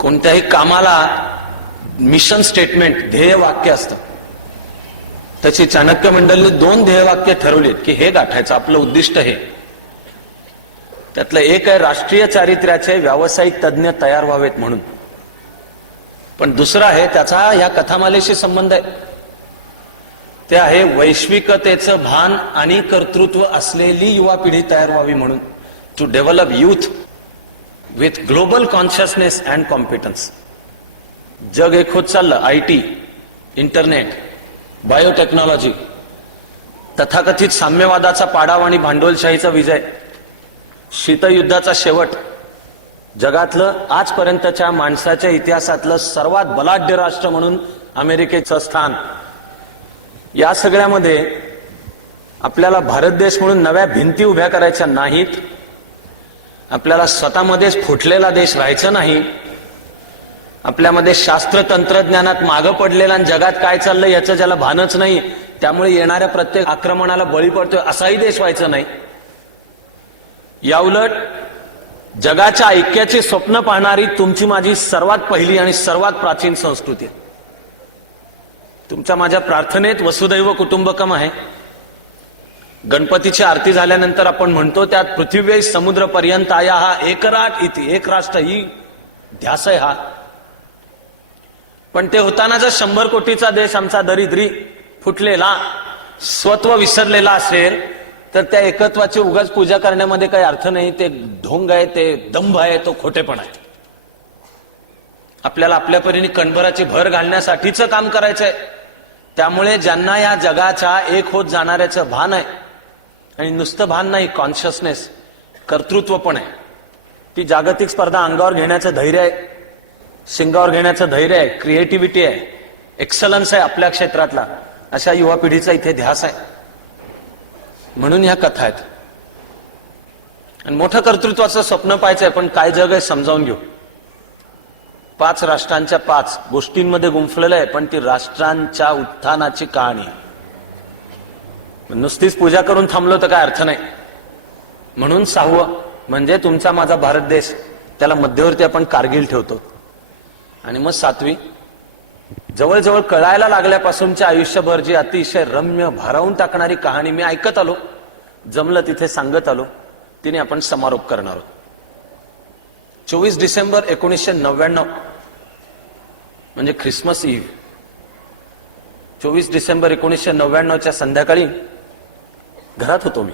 कोणत्याही कामाला mission statement ध्येय वाक्य असतं. त्याची चाणक्य मंडळीने 2 ध्येयवाक्य ठरवलीत की हे गाठायचं आपलं उद्दिष्ट हे. त्यातलं एक आहे राष्ट्रीय चारित्र्याचे व्यावसायिक तज्ज्ञ तयार व्हावेत म्हणून. पण दुसरं आहे त्याचा ह्या कथामालेशी संबंध आहे. ते आहे वैश्विकतेचं भान आणि कर्तृत्व असलेली युवा पिढी तयार व्हावी म्हणून. To develop youth with global consciousness and competence. जग एक होत चाललं. IT, इंटरनेट, बायोटेक्नॉलॉजी, तथाकथित साम्यवादाचा पाडाव आणि भांडवलशाहीचा विजय, शीतयुद्धाचा शेवट, जगातलं आजपर्यंतच्या माणसाच्या इतिहासातलं सर्वात बलाढ्य राष्ट्र म्हणून अमेरिकेचं स्थान. या सगळ्यामध्ये आपल्याला भारत देश म्हणून नव्या भिंती उभ्या करायच्या नाहीत. आपल्याला स्वतःमध्येच फुटलेला देश राहायचं नाही. आपल्यामध्ये शास्त्र तंत्रज्ञानात मागं पडलेला आणि जगात काय चाललंय याचं ज्याला भानच नाही, त्यामुळे येणाऱ्या प्रत्येक आक्रमणाला बळी पडतोय असाही देश व्हायचं नाही. याउलट जगाच्या ऐक्याची स्वप्न पाहणारी तुमची माझी सर्वात पहिली आणि सर्वात प्राचीन संस्कृती आहे. तुमच्या माझ्या प्रार्थनेत वसुदैव कुटुंबकम आहे. गणपतीची आरती झाल्यानंतर आपण म्हणतो त्यात पृथ्वी समुद्र पर्यंत आया हा एकराट इति, एक राष्ट्र ही ध्यास आहे हा. पण ते होताना जर 100 कोटीचा देश आमचा दरिद्री फुटलेला स्वत्व विसरलेला असेल तर त्या एकत्वाची उगाच पूजा करण्यामध्ये काही अर्थ नाही. ते ढोंग आहे, ते दंभ आहे, तो खोटेपणा आहे. आपल्याला आपल्या परीने कणभराची भर घालण्यासाठीच काम करायचंय. त्यामुळे ज्यांना या जगाच्या एक होत जाणाऱ्याचं भान आहे, आणि नुसतं भान नाही, कॉन्शियसनेस, कर्तृत्व पण आहे. ती जागतिक स्पर्धा अंगावर घेण्याचं धैर्य आहे, शिंगावर घेण्याचं धैर्य आहे, क्रिएटिव्हिटी आहे, एक्सलन्स आहे आपल्या क्षेत्रातला, अशा युवा पिढीचा इथे ध्यास आहे. म्हणून ह्या कथा आहेत. आणि मोठं कर्तृत्वाचं स्वप्न पाहायचंय. पण काय जग आहे समजावून घेऊ. 5 राष्ट्रांच्या 5 गोष्टींमध्ये गुंफलेलं आहे. पण ती राष्ट्रांच्या उत्थानाची कहाणी. नुसतीच पूजा करून थांबलो तर काय अर्थ नाही. म्हणून 6वं म्हणजे तुमचा माझा भारत देश, त्याला मध्यवर्ती आपण कारगिल ठेवतो. आणि मग 7वी जवळजवळ कळायला लागल्यापासूनच्या आयुष्यभर जी अतिशय रम्य भारावून टाकणारी कहाणी मी ऐकत आलो, जमलं तिथे सांगत आलो, तिने आपण समारोप करणार आहोत. 24 डिसेंबर 1999 म्हणजे ख्रिसमस ईव्ह. 24 डिसेंबर 1999च्या संध्याकाळी घरात होतो मी.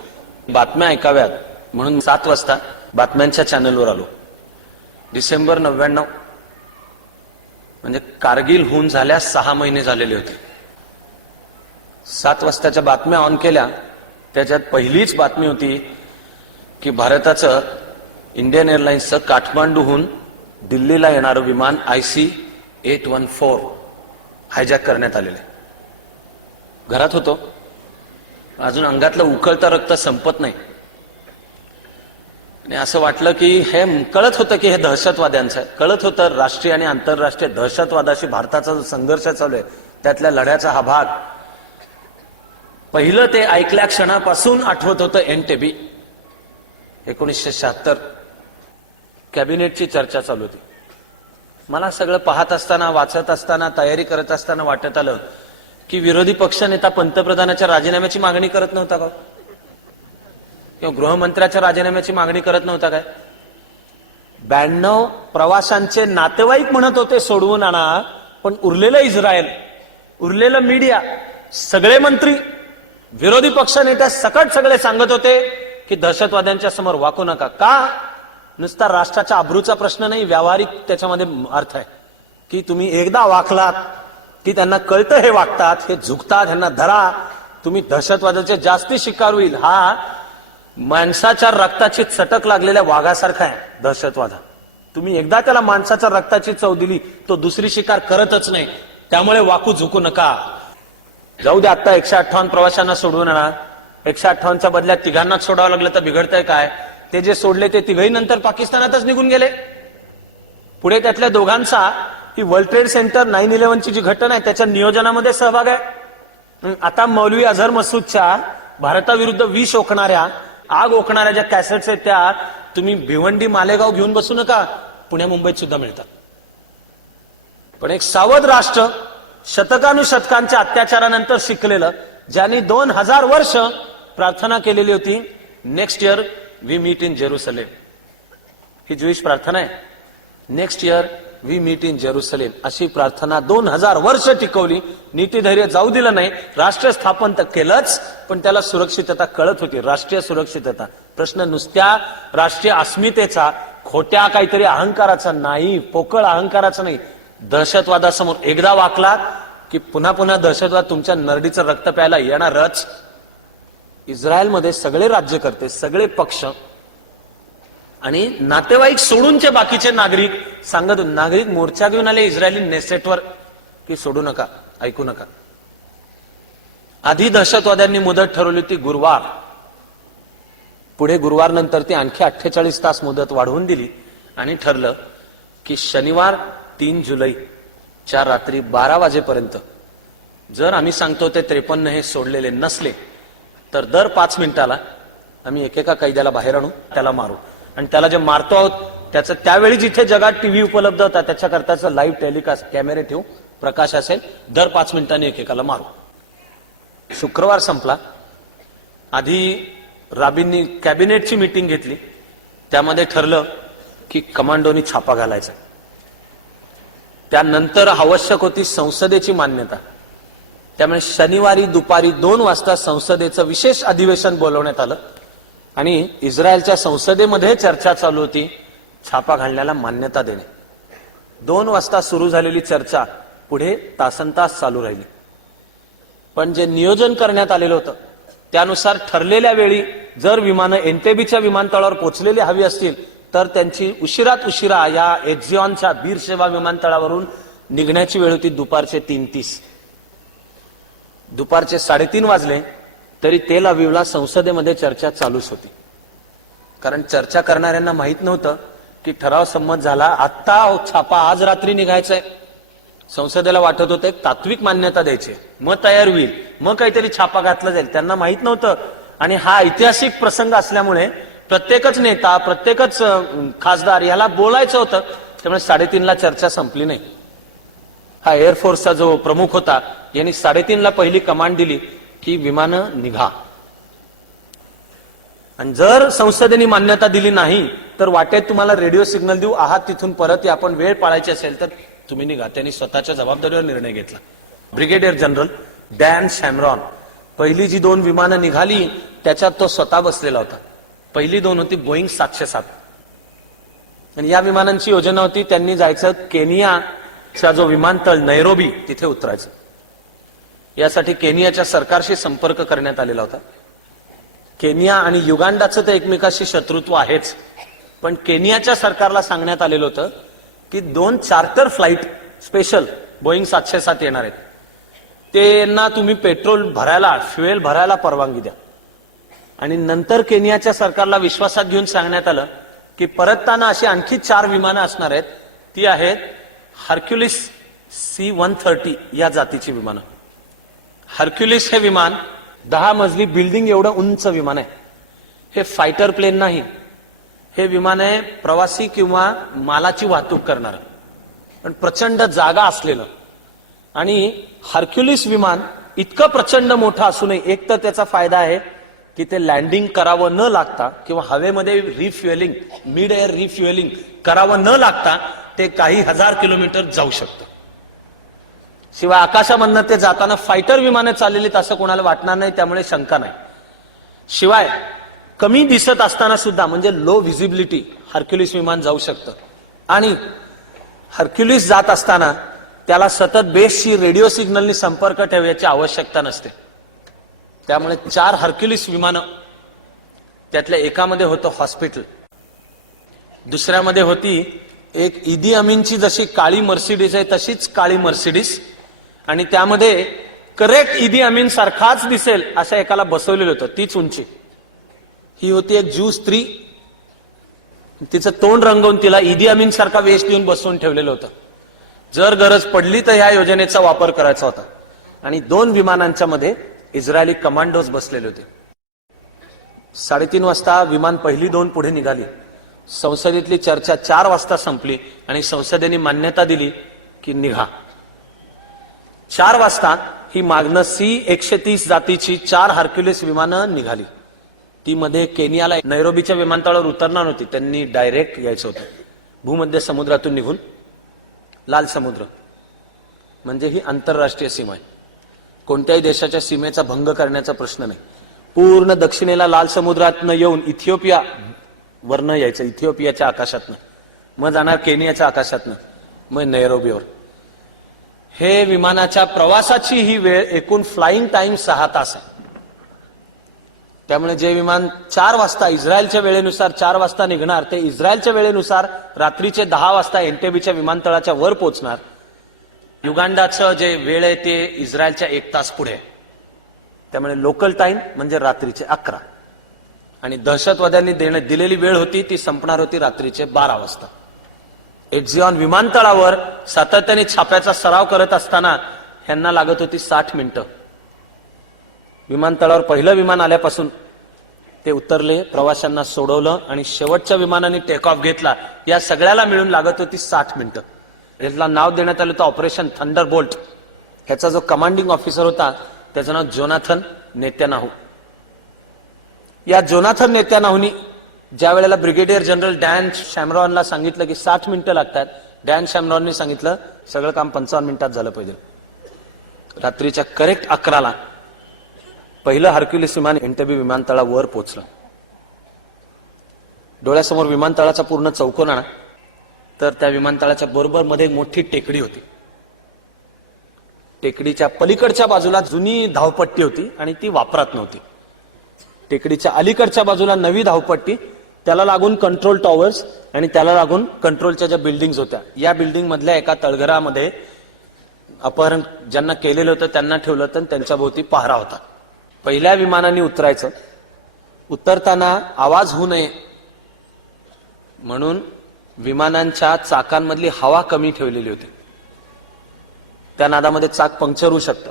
बातम्या ऐकाव्यात म्हणून 7 वाजता बातम्यांच्या चॅनलवर आलो. डिसेंबर 99 म्हणजे कारगिल होऊन झाल्या 6 महिने झालेले होते. 7 वाजताच्या बातम्या ऑन केल्या. त्याच्यात पहिलीच बातमी होती की भारताचं इंडियन एअरलाइन्सचं काठमांडूहून दिल्लीला येणारं विमान IC-814 हायजॅक करण्यात आलेलं आहे. घरात होतो. अजून अंगातलं उकळतं रक्त संपत नाही. आणि असं वाटलं की हे कळत होतं की हे दहशतवाद्यांचं आहे. कळत होतं राष्ट्रीय आणि आंतरराष्ट्रीय दहशतवादाशी भारताचा जो संघर्ष चालू आहे त्यातल्या लढ्याचा हा भाग. पहिलं ते ऐकल्या क्षणापासून आठवत होतं एनटेबी. 1976 कॅबिनेटची चर्चा चालू होती. मला सगळं पाहत असताना, वाचत असताना, तयारी करत असताना वाटत आलं की विरोधी पक्षनेता पंतप्रधानाच्या राजीनाम्याची मागणी करत नव्हता का, किंवा गृहमंत्र्याच्या राजीनाम्याची मागणी करत नव्हता काय. 92 प्रवाशांचे नातेवाईक म्हणत होते सोडवून आणा, पण उरलेलं इस्रायल, उरलेलं मीडिया, सगळे मंत्री, विरोधी पक्षनेते सकट सगळे सांगत होते की दहशतवाद्यांच्या समोर वाकू नका. का? नुसता राष्ट्राच्या अब्रूचा प्रश्न नाही, व्यावहारिक त्याच्यामध्ये अर्थ आहे की तुम्ही एकदा वाकलात की त्यांना कळतं हे वागतात, हे झुकतात, ह्यांना धरा, तुम्ही दहशतवादाचे जास्ती शिकार होईल. हा माणसाच्या रक्ताची चटक लागलेल्या वाघासारखा आहे दहशतवाद. तुम्ही एकदा त्याला माणसाच्या रक्ताची चव दिली तो दुसरी शिकार करतच नाही. त्यामुळे वाकू झुकू नका. जाऊ दे, आता 158 प्रवाशांना सोडवून आणा. 158च्या बदल्यात 3घांनाच सोडावं लागलं तर बिघडतंय काय. ते जे सोडले ते 3घही नंतर पाकिस्तानातच निघून गेले. पुढे त्यातल्या 2घांचा ही वर्ल्ड ट्रेड सेंटर 9/11ची जी घटना आहे त्याच्या नियोजनामध्ये सहभाग आहे. आता मौलवी अझहर मसूदच्या भारताविरुद्ध विष ओकणाऱ्या, आग ओकणाऱ्या ज्या कॅसेट्स आहेत त्या तुम्ही भिवंडी, मालेगाव घेऊन बसू नका, पुण्या मुंबईत सुद्धा मिळतात. पण एक सावध राष्ट्र, शतकानुशतकांच्या अत्याचारानंतर शिकलेलं, ज्यांनी 2000 वर्ष प्रार्थना केलेली होती, next year we meet in Jerusalem. ही ज्यूइश प्रार्थना आहे. Next year we meet in Jerusalem अशी प्रार्थना 2000 वर्ष टिकवली. नीतिधैर्य जाऊ दिलं नाही. राष्ट्र स्थापन तर केलंच, पण त्याला सुरक्षितता कळत होती, राष्ट्रीय सुरक्षितता. प्रश्न नुसत्या राष्ट्रीय अस्मितेचा, खोट्या काहीतरी अहंकाराचा नाही, पोकळ अहंकाराचा नाही. दहशतवादासमोर एकदा वाकला की पुन्हा पुन्हा दहशतवाद तुमच्या नरडीचं रक्त प्यायला येणारच. इस्रायलमध्ये सगळे राज्यकर्ते, सगळे पक्ष आणि नातेवाईक सोडूनचे बाकीचे नागरिक सांगत, नागरिक मोर्चा घेऊन आले इस्रायली नेसेटवर की सोडू नका, ऐकू नका. आधी दहशतवाद्यांनी मुदत ठरवली होती गुरुवार, पुढे गुरुवार नंतर ती आणखी 48 तास मुदत वाढवून दिली आणि ठरलं की शनिवार 3 जुलैच्या रात्री 12 वाजेपर्यंत जर आम्ही सांगतो ते 53 हे सोडलेले नसले तर दर 5 मिनिटाला आम्ही एकेका कैद्याला बाहेर आणू, त्याला मारू. आणि त्याला जे मारतो आहोत त्याचं त्यावेळी जिथे जगात टीव्ही उपलब्ध होता त्याच्याकरताच लाईव्ह टेलिकास्ट, कॅमेरे ठेवू, प्रकाश असेल, दर 5 मिनिटांनी एकेकाला मारू. शुक्रवार संपला. आधी राबींनी कॅबिनेटची मीटिंग घेतली. त्यामध्ये ठरलं की कमांडोनी छापा घालायचा. त्यानंतर आवश्यक होती संसदेची मान्यता. त्यामुळे शनिवारी दुपारी 2 वाजता संसदेचं विशेष अधिवेशन बोलवण्यात आलं आणि इस्रायलच्या संसदेमध्ये चर्चा चालू होती छापा घालण्याला मान्यता देणे. 2 वाजता सुरू झालेली चर्चा पुढे तासनतास चालू राहिली. पण जे नियोजन करण्यात आलेलं होतं त्यानुसार ठरलेल्या वेळी जर विमानं एंटेबीच्या विमानतळावर पोहोचलेली हवी असतील तर त्यांची उशिरात उशिरा या एक्झिऑनच्या बीरशेबा विमानतळावरून निघण्याची वेळ होती दुपारचे 3:30. दुपारचे 3:30 वाजले तरी तेल अविवला संसदेमध्ये चर्चा चालूच होती. कारण चर्चा करणाऱ्यांना माहित नव्हतं की ठराव संमत झाला, आत्ता छापा आज रात्री निघायचंय. संसदेला वाटत होतं एक तात्विक मान्यता द्यायची, मग तयार होईल, मग काहीतरी छापा घातला जाईल. त्यांना माहित नव्हतं. आणि हा ऐतिहासिक प्रसंग असल्यामुळे प्रत्येकच नेता, प्रत्येकच खासदार याला बोलायचं होतं. त्यामुळे 3:30ला चर्चा संपली नाही. हा एअरफोर्सचा जो प्रमुख होता यांनी 3:30ला पहिली कमांड दिली की विमानं निघा. आणि जर संसदेने मान्यता दिली नाही तर वाटेत तुम्हाला रेडिओ सिग्नल देऊ, आहात तिथून परत या, आपण वेळ पाळायची असेल तर तुम्ही निघा. त्यांनी स्वतःच्या जबाबदारीवर निर्णय घेतला. ब्रिगेडियर जनरल डॅन शॅमरॉन, पहिली जी 2 विमानं निघाली त्याच्यात तो स्वतः बसलेला होता. पहिली 2 होती बोईंग 707 आणि या विमानांची योजना होती त्यांनी जायचं केनियाचा जो विमानतळ नैरोबी तिथे उतरायचं. यासाठी केनियाच्या सरकारशी संपर्क करण्यात आलेला होता. केनिया आणि युगांडाचं तर एकमेकाशी शत्रुत्व आहेच, पण केनियाच्या सरकारला सांगण्यात आलेलं होतं की 2 चार्टर फ्लाईट स्पेशल बोईंग 707 येणार आहेत, त्यांना तुम्ही पेट्रोल भरायला, फ्युएल भरायला परवानगी द्या. आणि नंतर केनियाच्या सरकारला विश्वासात घेऊन सांगण्यात आलं की परतताना अशी आणखी 4 विमानं असणार आहेत. ती आहेत हर्क्युलिस C-130 या जातीची विमानं. हर्क्युलिस हे विमान 10 मजली बिल्डिंग एवढं उंच विमान आहे. हे फायटर प्लेन नाही, हे विमान आहे प्रवासी किंवा मालाची वाहतूक करणार, पण प्रचंड जागा असलेलं. आणि हर्क्युलिस विमान इतकं प्रचंड मोठं असूनही एक तर त्याचा फायदा आहे की ते लँडिंग करावं न लागता किंवा हवेमध्ये रिफ्युएलिंग, मिड एअर रिफ्युएलिंग करावं न लागता ते काही 1000 किलोमीटर जाऊ शकतं. शिवाय आकाशामधनं ते जाताना फायटर विमानं चाललेलीत असं कोणाला वाटणार नाही, त्यामुळे शंका नाही. शिवाय कमी दिसत असताना सुद्धा, म्हणजे लो व्हिजिबिलिटी, हर्क्युलिस विमान जाऊ शकतं. आणि हर्क्युलिस जात असताना त्याला सतत बेसशी रेडिओ सिग्नलनी संपर्क ठेवण्याची आवश्यकता नसते. त्यामुळे 4 हर्क्युलिस विमानं, त्यातल्या एकामध्ये होतं हॉस्पिटल, दुसऱ्यामध्ये होती एक ईदी अमीनची जशी काळी मर्सिडीज आहे तशीच काळी मर्सिडीज, आणि त्यामध्ये करेक्ट ईदी अमीन सारखाच दिसेल अशा एकाला बसवलेलं होतं, तीच उंची. ही होती एक ज्यू स्त्री, तिचं तोंड रंगवून तिला ईदी अमीन सारखा वेश देऊन बसवून ठेवलेलं होतं. जर गरज पडली तर ह्या योजनेचा वापर करायचा होता. आणि 2 विमानांच्या मध्ये इस्रायली कमांडोज बसलेले होते. 3:30 वाजता विमान पहिली 2 पुढे निघाली. संसदेतली चर्चा 4 वाजता संपली आणि संसदेने मान्यता दिली की निघा. 4 वाजता ही मागणं C-130 जातीची 4 हर्क्युलिस विमानं निघाली. ती मध्ये केनियाला नैरोबीच्या विमानतळावर उतरणार होती. त्यांनी डायरेक्ट यायचं होतं भूमध्य समुद्रातून निघून. लाल समुद्र म्हणजे ही आंतरराष्ट्रीय सीमा आहे. कोणत्याही देशाच्या सीमेचा भंग करण्याचा प्रश्न नाही. पूर्ण दक्षिणेला लाल समुद्रातनं येऊन इथिओपिया वरनं यायचं, इथिओपियाच्या आकाशातनं, मग जाणार केनियाच्या आकाशातनं, मग नैरोबीवर. हे विमानाच्या प्रवासाची ही वेळ, एकूण फ्लाइंग टाइम 6 तास आहे. त्यामुळे जे विमान 4 वाजता इस्रायलच्या वेळेनुसार 4 वाजता निघणार, ते इस्रायलच्या वेळेनुसार रात्रीचे 10 वाजता एंटेबीच्या विमानतळाच्या वर पोहोचणार. युगांडाचं जे वेळ आहे ते इस्रायलच्या 1 तास पुढे आहे. त्यामुळे लोकल टाइम म्हणजे रात्रीचे 11. आणि दहशतवाद्यांनी दिलेली वेळ होती ती संपणार होती रात्रीचे 12 वाजता. एक्झिऑन विमानतळावर सातत्याने छाप्याचा सराव करत असताना ह्यांना लागत होती 60 मिनिटं. विमानतळावर पहिलं विमान आल्यापासून ते उतरले, प्रवाशांना सोडवलं आणि शेवटच्या विमानाने टेक ऑफ घेतला, या सगळ्याला मिळून लागत होती 60 मिनिटं. याला नाव देण्यात आलं होतं ऑपरेशन थंडरबोल्ट. ह्याचा जो कमांडिंग ऑफिसर होता त्याचं नाव जोनाथन नेत्यानाहू. या जोनाथन नेत्यानाहूनी ज्या वेळेला ब्रिगेडियर जनरल डॅन शॅमरॉनला सांगितलं की 60 मिनिटं लागतात, डॅन शॅमरॉनने सांगितलं सगळं काम 55 मिनिटात झालं पाहिजे. रात्रीच्या करेक्ट 11ला पहिलं हर्क्युलिस विमान एंटेबी विमानतळावर पोहोचलं. डोळ्यासमोर विमानतळाचा पूर्ण चौकोन आणा, तर त्या विमानतळाच्या बरोबर मध्ये एक मोठी टेकडी होती. टेकडीच्या पलीकडच्या बाजूला जुनी धावपट्टी होती आणि ती वापरात नव्हती. टेकडीच्या अलीकडच्या बाजूला नवी धावपट्टी, त्याला लागून कंट्रोल टॉवर्स आणि त्याला लागून कंट्रोलच्या ज्या बिल्डिंग्स होत्या. या बिल्डिंग मधल्या एका तळघरामध्ये अपहरण ज्यांना केलेलं होतं त्यांना ठेवलं होतं आणि त्यांच्या भोवती पहारा होता. पहिल्या विमानाने उतरायचं, उतरताना आवाज होऊ नये म्हणून विमानांच्या चाकांमधली हवा कमी ठेवलेली होती. त्या नादामध्ये चाक पंक्चर होऊ शकतं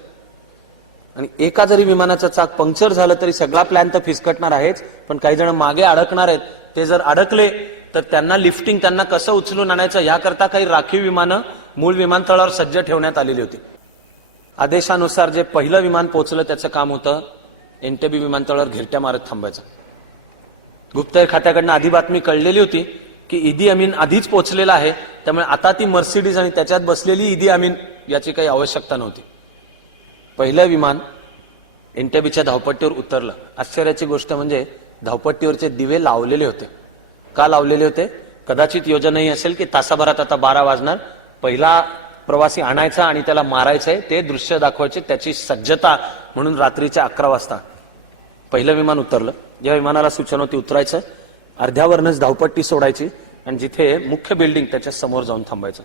आणि एका जरी विमानाचं चाक पंक्चर झालं तरी सगळा प्लॅन तर फिसकटणार आहेच, पण काही जण मागे अडकणार आहेत. ते जर अडकले तर त्यांना लिफ्टिंग, त्यांना कसं उचलून आणायचं याकरता काही राखीव विमानं मूळ विमानतळावर सज्ज ठेवण्यात आलेली होती. आदेशानुसार जे पहिलं विमान पोहोचलं त्याचं काम होतं एंटेबी विमानतळावर घिरट्या मारत थांबायचं. गुप्तहेर खात्याकडनं आधी बातमी कळलेली होती की इदी अमीन आधीच पोहोचलेला आहे, त्यामुळे आता ती मर्सिडीज आणि त्याच्यात बसलेली इदी अमीन याची काही आवश्यकता नव्हती. पहिलं विमान एंटेबीच्या धावपट्टीवर उतरलं. आश्चर्याची गोष्ट म्हणजे धावपट्टीवरचे दिवे लावलेले होते. का लावलेले होते? कदाचित योजनाही असेल की तासाभरात आता 12 वाजणार, पहिला प्रवासी आणायचा आणि त्याला मारायचंय, ते दृश्य दाखवायचे, त्याची सज्जता म्हणून रात्रीच्या 11 वाजता पहिलं विमान उतरलं. या विमानाला सूचना होती उतरायचं, अर्ध्यावरनच धावपट्टी सोडायची आणि जिथे मुख्य बिल्डिंग त्याच्या समोर जाऊन थांबायचं.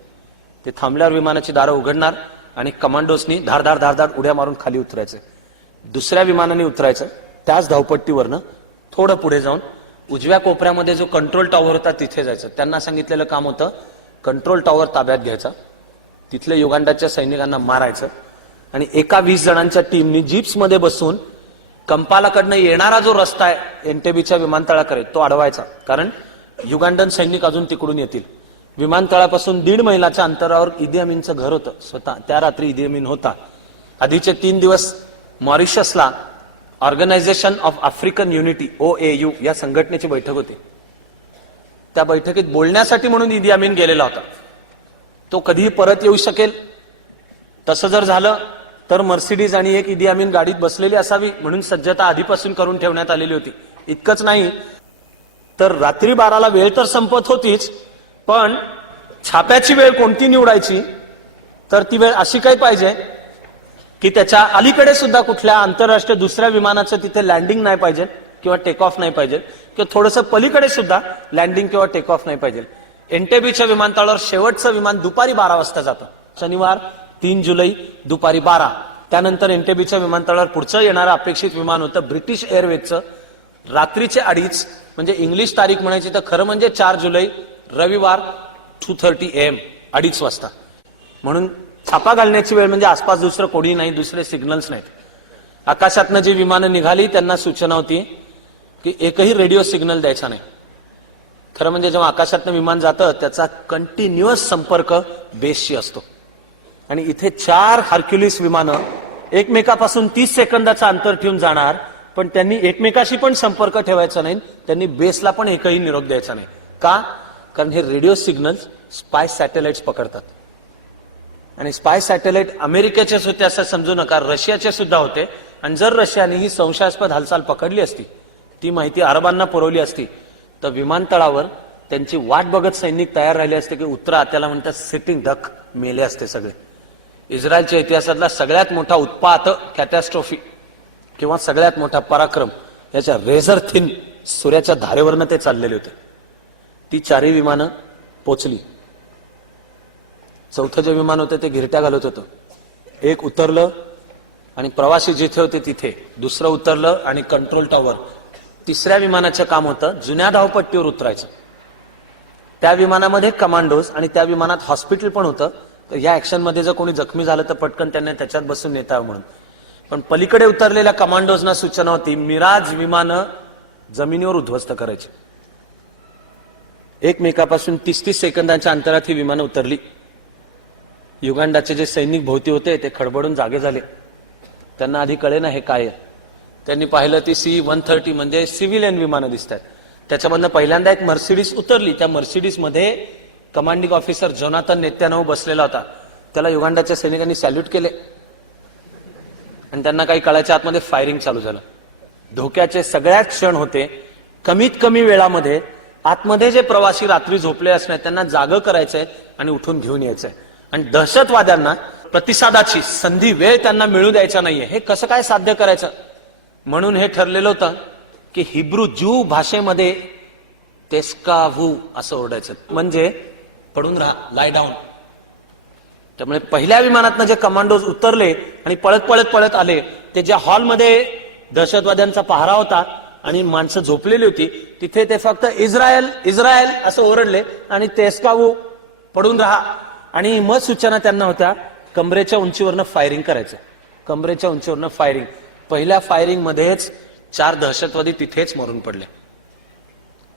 ते थांबल्यावर विमानाची दारं उघडणार आणि कमांडोसनी धारधार धारधार उड्या मारून खाली उतरायचे. दुसऱ्या विमानाने उतरायचं, त्याच धावपट्टीवरनं थोडं पुढे जाऊन उजव्या कोपऱ्यामध्ये जो कंट्रोल टॉवर होता तिथे जायचं. त्यांना सांगितलेलं काम होतं कंट्रोल टॉवर ताब्यात घ्यायचा, तिथले युगांडाच्या सैनिकांना मारायचं आणि एका 20 जणांच्या टीमनी जीप्समध्ये बसून कंपालाकडनं येणारा जो रस्ता आहे एंटेबीच्या विमानतळाकडे तो अडवायचा, कारण युगांडन सैनिक अजून तिकडून येतील. विमानतळापासून 1.5 मैलाच्या अंतरावर इदी अमीनचं घर होतं स्वतः. त्या रात्री इदी अमीन होता. आधीचे 3 दिवस मॉरिशसला organisation of African unity OAU या संघटनेची बैठक होती. त्या बैठकीत बोलण्यासाठी म्हणून इदी अमीन गेलेला होता. तो कधीही परत येऊ शकेल, तसं जर झालं तर मर्सिडीज आणि एक इदी अमीन गाडीत बसलेली असावी म्हणून सज्जता आधीपासून करून ठेवण्यात आलेली होती. इतकंच नाही तर रात्री 12ला वेळ तर संपत होतीच, पण छाप्याची वेळ कोणती निवडायची, तर ती वेळ अशी काही पाहिजे की त्याच्या अलीकडे सुद्धा कुठल्या आंतरराष्ट्रीय दुसऱ्या विमानाचं तिथे लँडिंग नाही पाहिजे किंवा टेक ऑफ नाही पाहिजे, किंवा थोडंसं पलीकडे सुद्धा लँडिंग किंवा टेक ऑफ नाही पाहिजे. एंटेबीच्या विमानतळावर शेवटचं विमान दुपारी 12 वाजता जातं. शनिवार 3 जुलै दुपारी 12. त्यानंतर एंटेबीच्या विमानतळावर पुढचं येणारं अपेक्षित विमान होतं ब्रिटिश एअरवेजचं रात्रीचे 2:30, म्हणजे इंग्लिश तारीख म्हणायची तर खरं म्हणजे 4 जुलै रविवार 2:30 AM 2:30 वाजता. म्हणून छापा घालण्याची वेळ म्हणजे आसपास दुसरं कोणी नाही, दुसरे सिग्नल्स नाहीत. आकाशातनं जी विमानं निघाली त्यांना सूचना होती की एकही रेडिओ सिग्नल द्यायचा नाही. खरं म्हणजे जेव्हा आकाशातनं विमान जातं त्याचा कंटिन्युअस संपर्क बेसशी असतो. आणि इथे 4 हर्क्युलिस विमानं एकमेकापासून 30 सेकंदाचं अंतर ठेवून जाणार, पण त्यांनी एकमेकाशी पण संपर्क ठेवायचा नाही, त्यांनी बेसला पण एकही निरोप द्यायचा नाही. का? कारण हे रेडिओ सिग्नल्स स्पाय सॅटेलाइट्स पकडतात. आणि स्पाय सॅटेलाइट अमेरिकेचेच होते असं समजू नका, रशियाचे सुद्धा होते. आणि जर रशियाने ही संशयास्पद हालचाल पकडली असती, ती माहिती अरबांना पुरवली असती, तर विमानतळावर त्यांची वाट बघत सैनिक तयार राहिले असते की उतरा, त्याला म्हणतात सिटिंग डक, मेले असते सगळे. इस्रायलच्या इतिहासातला सगळ्यात मोठा उत्पात, कॅटॅस्ट्रॉफी किंवा सगळ्यात मोठा पराक्रम, याच्या रेझर थिन सूर्याच्या धारेवरनं ते चाललेले होते. ती 4ही विमानं पोचली. चौथं जे विमान होतं ते गिरट्या घालत होतं. एक उतरलं आणि प्रवासी जिथे होते तिथे, दुसरं उतरलं आणि कंट्रोल टॉवर. तिसऱ्या विमानाचं काम होतं जुन्या धावपट्टीवर उतरायचं. त्या विमानामध्ये कमांडोज आणि त्या विमानात हॉस्पिटल पण होतं. तर या ऍक्शन मध्ये जर कोणी जखमी झालं तर पटकन त्यांना त्याच्यात बसून नेता यावं म्हणून. पण पलीकडे उतरलेल्या कमांडोजना सूचना होती, मिराज विमानं जमिनीवर उद्ध्वस्त करायची. एकमेकापासून 30-30 सेकंदाच्या अंतरात ही विमानं उतरली. युगांडाचे जे सैनिक भोवती होते ते खडबडून जागे झाले. त्यांना आधी कळे ना हे काय आहे. त्यांनी पाहिलं ती C-130 म्हणजे सिव्हिलियन विमानं दिसत आहेत. त्याच्यामधनं पहिल्यांदा एक मर्सिडीज उतरली. त्या मर्सिडीज मध्ये कमांडिंग ऑफिसर जोनाथन नेत्यानाहू बसलेला होता. त्याला युगांडाच्या सैनिकांनी सॅल्यूट केले आणि त्यांना काही कळायच्या आतमध्ये फायरिंग चालू झालं. धोक्याचे सगळ्यात क्षण होते. कमीत कमी वेळामध्ये आतमध्ये जे प्रवासी रात्री झोपले असणार त्यांना जागं करायचंय आणि उठून घेऊन यायचंय. आणि दहशतवाद्यांना प्रतिसादाची संधी वेळ त्यांना मिळू द्यायचा नाहीये. हे कसं काय साध्य करायचं? म्हणून हे ठरलेलं होतं की हिब्रू ज्यू भाषेमध्ये तेस्कावू असं ओरडायचं, म्हणजे पडून राहा, लाय डाऊन. त्यामुळे पहिल्या विमानातनं जे कमांडोज उतरले आणि पळत पळत पळत आले, ते ज्या हॉलमध्ये दहशतवाद्यांचा पहारा होता आणि माणसं झोपलेली होती, तिथे ते फक्त इस्रायल इस्रायल असं ओरडले आणि तेस्कावू, पडून राहा. आणि मग सूचना त्यांना होत्या कमरेच्या उंचीवरनं फायरिंग करायचं. कमरेच्या उंचीवरनं फायरिंग. पहिल्या फायरिंग मध्येच 4 दहशतवादी तिथेच मरून पडले.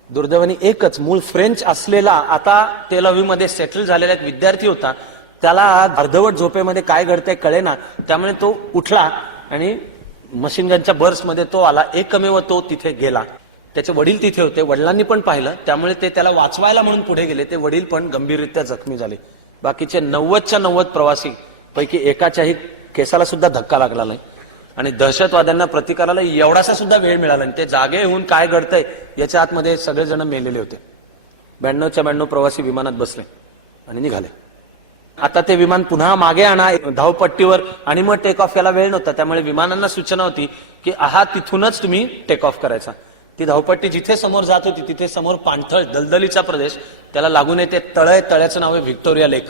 दुर्दैवाने एकच मूळ फ्रेंच असलेला, आता तेल अवीवमध्ये सेटल झालेला एक विद्यार्थी होता. त्याला अर्धवट झोपेमध्ये काय घडतंय कळेना, त्यामुळे तो उठला आणि मशीन गनच्या बर्समध्ये तो आला. एकमेव तो तिथे गेला. त्याचे वडील तिथे होते. वडिलांनी पण पाहिलं, त्यामुळे ते त्याला वाचवायला म्हणून पुढे गेले. ते वडील पण गंभीररित्या जखमी झाले. बाकीचे 90च्या 90 प्रवासी पैकी एकाच्याही केसाला सुद्धा धक्का लागला नाही. आणि दहशतवाद्यांना प्रतिकाराला एवढासा सुद्धा वेळ मिळाला नाही. ते जागे होऊन काय घडतंय याच्या आतमध्ये सगळेजण मेलेले होते. 92च्या 92 प्रवासी विमानात बसले आणि निघाले. आता ते विमान पुन्हा मागे आणा धावपट्टीवर आणि मग टेक ऑफ याला वेळ नव्हता. त्यामुळे विमानांना सूचना होती की आहा तिथूनच तुम्ही टेक ऑफ करायचा. ती धावपट्टी जिथे समोर जात होती तिथे समोर पाणथळ दलदलीचा प्रदेश, त्याला लागून येते तळ. तळ्याचं नाव आहे व्हिक्टोरिया लेक.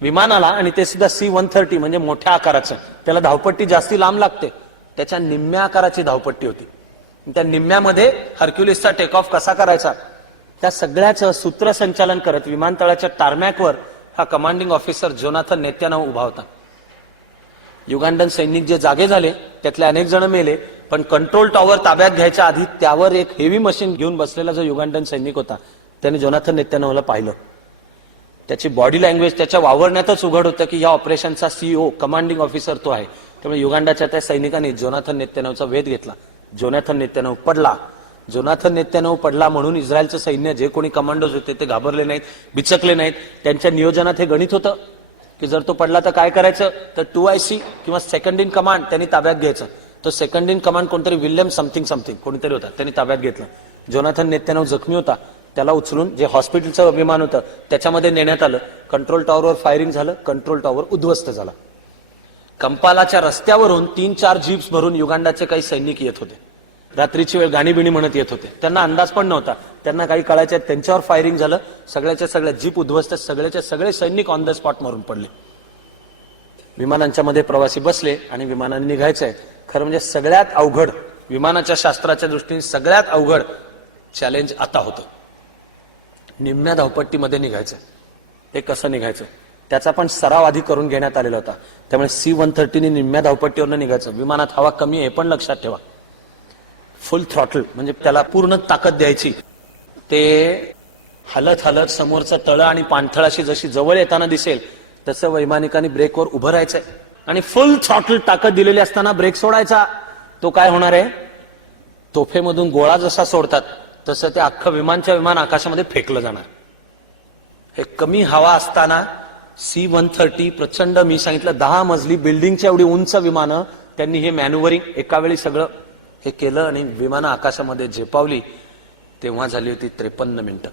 विमानाला, आणि ते सुद्धा C-130 म्हणजे मोठ्या आकाराचं, त्याला धावपट्टी जास्ती लांब लागते. त्याच्या निम्म्या आकाराची धावपट्टी होती. त्या निम्म्यामध्ये हर्क्युलिसचा टेक ऑफ कसा करायचा त्या सगळ्याचं सूत्रसंचालन करत विमानतळाच्या टारमॅकवर हा कमांडिंग ऑफिसर जोनाथन नेत्यानाहू उभा होता. युगांडन सैनिक जे जागे झाले त्यातले अनेक जण मेले, पण कंट्रोल टॉवर ताब्यात घ्यायच्या आधी त्यावर एक हेवी मशीन घेऊन बसलेला जो युगांडन सैनिक होता त्याने जोनाथन नेत्यानाहूला पाहिलं. त्याची बॉडी लँग्वेज त्याच्या वावरण्यातच उघड होतं की या ऑपरेशनचा CEO कमांडिंग ऑफिसर तो आहे. त्यामुळे युगांडाच्या त्या सैनिकांनी जोनाथन नेत्यानाहूचा वेध घेतला. जोनाथन नेत्यानाहू पडला. जोनाथन नेत्यानाहू पडला म्हणून इस्रायलचं सैन्य, जे कोणी कमांडोज होते ते घाबरले नाहीत, बिचकले नाहीत. त्यांच्या नियोजनात हे गणित होतं की जर तो पडला तर काय करायचं, तर 2IC किंवा सेकंड इन कमांड त्यांनी ताब्यात घ्यायचं. तो सेकंड इन कमांड कोणतरी विल्यम समथिंग कोणीतरी होता, त्यांनी ताब्यात घेतलं. जोनाथन नेत्यानाहू जखमी होता. त्याला उचलून जे हॉस्पिटलचं विमान होतं त्याच्यामध्ये नेण्यात आलं. कंट्रोल टॉवरवर फायरिंग झालं. कंट्रोल टॉवर उद्ध्वस्त झाला. कंपालाच्या रस्त्यावरून 3-4 जीप्स भरून युगांडाचे काही सैनिक येत होते. रात्रीची वेळ गाणीबिणी म्हणत येत होते. त्यांना अंदाज पण नव्हता. त्यांना काही कळायचं, त्यांच्यावर फायरिंग झालं. सगळ्याच्या सगळ्या जीप उद्ध्वस्त. सगळ्याचे सगळे सैनिक ऑन द स्पॉट मरून पडले. विमानांच्या मध्ये प्रवासी बसले आणि विमानाने निघायचंय. खरं म्हणजे सगळ्यात अवघड, विमानाच्या शास्त्राच्या दृष्टीने सगळ्यात अवघड चॅलेंज आता होतं. निम्म्या धावपट्टीमध्ये निघायचं. ते कसं निघायचं त्याचा पण सराव आधी करून घेण्यात आलेला होता. त्यामुळे C-130 निम्म्या धावपट्टीवरनं निघायचं. विमानात हवा कमी आहे पण लक्षात ठेवा, फुल थ्रॉटल म्हणजे त्याला पूर्ण ताकद द्यायची. ते हलत हलत समोरचं तळ आणि पाणथळाशी जशी जवळ येताना दिसेल तसं वैमानिकांनी ब्रेकवर उभं राहायचंय आणि फुल थ्रॉटल ताकद दिलेली असताना ब्रेक सोडायचा. तो काय होणार आहे, तोफेमधून गोळा जसा सोडतात तसं ते अख्खं विमान आकाशामध्ये फेकलं जाणार. हे कमी हवा असताना C-130 प्रचंड, मी सांगितलं 10 मजली बिल्डिंगच्या एवढी उंच विमानं, त्यांनी हे मॅन्युव्हरिंग एका वेळी सगळं हे केलं आणि विमानं आकाशामध्ये झेपावली. तेव्हा झाली होती 53 मिनिटं.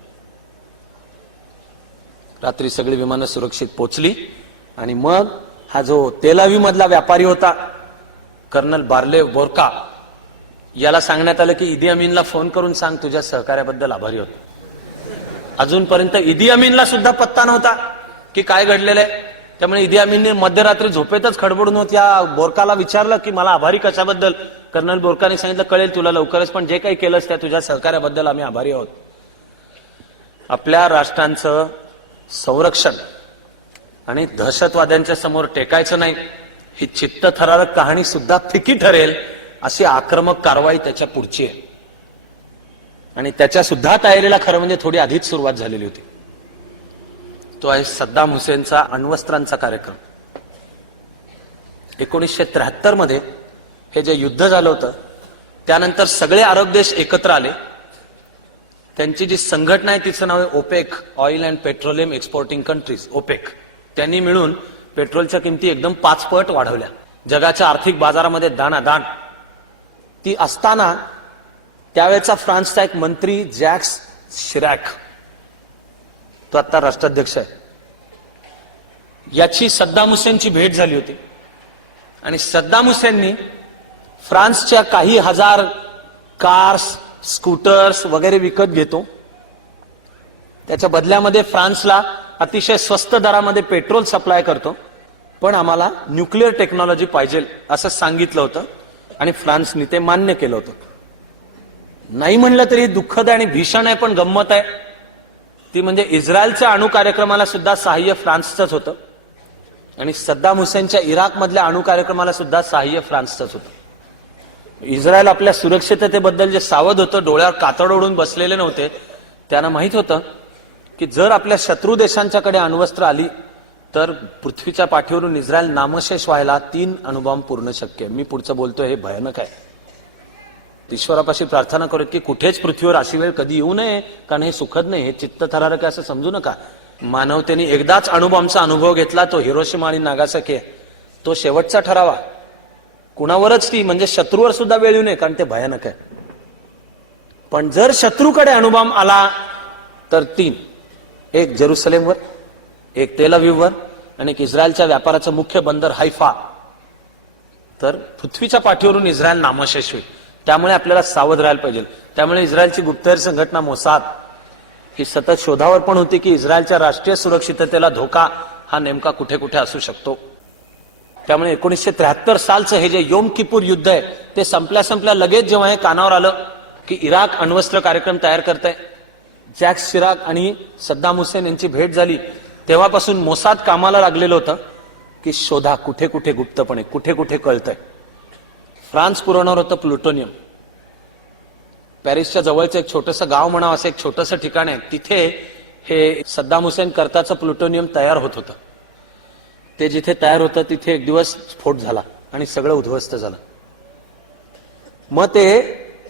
रात्री सगळी विमानं सुरक्षित पोचली आणि मग हा जो तेलावी मधला व्यापारी होता कर्नल बार्ले बोरका, याला सांगण्यात आलं की इदी अमीनला फोन करून सांग तुझ्या सहकार्याबद्दल आभारी होतो. अजूनपर्यंत इदी अमीनला सुद्धा पत्ता नव्हता की काय घडलेलं आहे. त्यामुळे इदी अमीनने मध्यरात्री झोपेतच खडबडून होत या बोरकाला विचारलं की मला आभारी कशाबद्दल. कर्नल बोरकाने सांगितलं कळेल तुला लवकरच, पण जे काही केलंस त्या तुझ्या सहकार्याबद्दल आम्ही आभारी आहोत. आपल्या राष्ट्रांचं संरक्षण आणि दहशतवाद्यांच्या समोर टेकायचं नाही, ही चित्तथरारक कहाणी सुद्धा फिकी ठरेल अशी आक्रमक कारवाई त्याच्या पुढची आहे. आणि त्याच्या सुद्धा तयारीला खरं म्हणजे थोडी आधीच सुरुवात झालेली होती. तो आहे सद्दाम हुसेनचा अण्वस्त्रांचा कार्यक्रम. 1973 मध्ये हे जे युद्ध झालं होतं त्यानंतर सगळे अरब देश एकत्र आले. त्यांची जी संघटना आहे तिचं नाव आहे OPEC, oil and petroleum exporting countries, OPEC. त्यांनी मिळून पेट्रोलच्या किमती एकदम 5 पट वाढवल्या. जगाच्या आर्थिक बाजारामध्ये दाणादाण ती असताना त्यावेळेचा फ्रान्सचा एक मंत्री जॅक्स शिरॅक, तो आता राष्ट्राध्यक्ष आहे, याची सद्दाम हुसेनची भेट झाली होती. आणि सद्दाम हुसेननी फ्रान्सच्या काही हजार कार्स, स्कूटर्स वगैरे विकत घेतो. त्याच्या बदल्यामध्ये फ्रान्सला अतिशय स्वस्त दरामध्ये पेट्रोल सप्लाय करतो, पण आम्हाला न्यूक्लिअर टेक्नॉलॉजी पाहिजे असं सांगितलं होतं आणि फ्रान्सने ते मान्य केलं होतं. नाही म्हणलं तरी दुःखद आणि भीषण आहे, पण गंमत आहे ती म्हणजे इस्रायलच्या अणु कार्यक्रमाला सुद्धा सहाय्य फ्रान्सचंच होतं आणि सद्दाम हुसेनच्या इराक मधल्या अणु कार्यक्रमाला सुद्धा सहाय्य फ्रान्सचंच होतं. इस्रायल आपल्या सुरक्षिततेबद्दल जे सावध होतं, डोळ्यावर कातड ओढून बसलेले नव्हते, त्यांना माहित होतं की जर आपल्या शत्रू देशांच्याकडे अण्वस्त्र आली तर पृथ्वीच्या पाठीवरून इस्रायल नामशेष व्हायला 3 अणुबॉम्ब पूर्ण शक्य आहे. मी पुढचं बोलतोय हे भयानक आहे. ईश्वरापाशी प्रार्थना करू की कुठेच पृथ्वीवर अशी वेळ कधी येऊ नये, कारण हे सुखद नाही, हे चित्तथरारक असं समजू नका. मानवतेने एकदाच अणुबॉम्बचा अनुभव घेतला, तो हिरोशिमा आणि नागासाकी आहे. तो शेवटचा ठरावा, कुणावरच ती म्हणजे शत्रूवर सुद्धा वेळ येऊ नये, कारण ते भयानक आहे. पण जर शत्रूकडे अणुबॉम्ब आला तर 3, एक जेरुसलेमवर, एक तेल अवीववर आणि एक इस्रायलच्या व्यापाराचं मुख्य बंदर हैफा, तर पृथ्वीच्या पाठीवरून इस्रायल नामशेष होईल. त्यामुळे आपल्याला सावध राहायला पाहिजे. त्यामुळे इस्रायलची गुप्तहेर संघटना मोसाद ही सतत शोधावर पण होती की इस्रायलच्या राष्ट्रीय सुरक्षिततेला धोका हा नेमका कुठे कुठे असू शकतो. त्यामुळे 1973 सालचं हे जे योम किपूर युद्ध आहे ते संपल्या लगेच जेव्हा हे कानावर आलं की इराक अण्वस्त्र कार्यक्रम तयार करतंय, जॅक्स शिराक आणि सद्दाम हुसेन यांची भेट झाली, तेव्हापासून मोसाद कामाला लागलेलं होतं की शोधा कुठे कुठे गुप्तपणे, कुठे कुठे कळतंय. फ्रान्स पुरवणार होतं प्लुटोनियम. पॅरिसच्या जवळचं एक छोटंसं गाव म्हणावं असं एक छोटंसं ठिकाण आहे, तिथे हे सद्दाम हुसेन करताचं प्लुटोनियम तयार होत होतं. ते जिथे तयार होतं तिथे एक दिवस स्फोट झाला आणि सगळं उद्ध्वस्त झालं. मग ते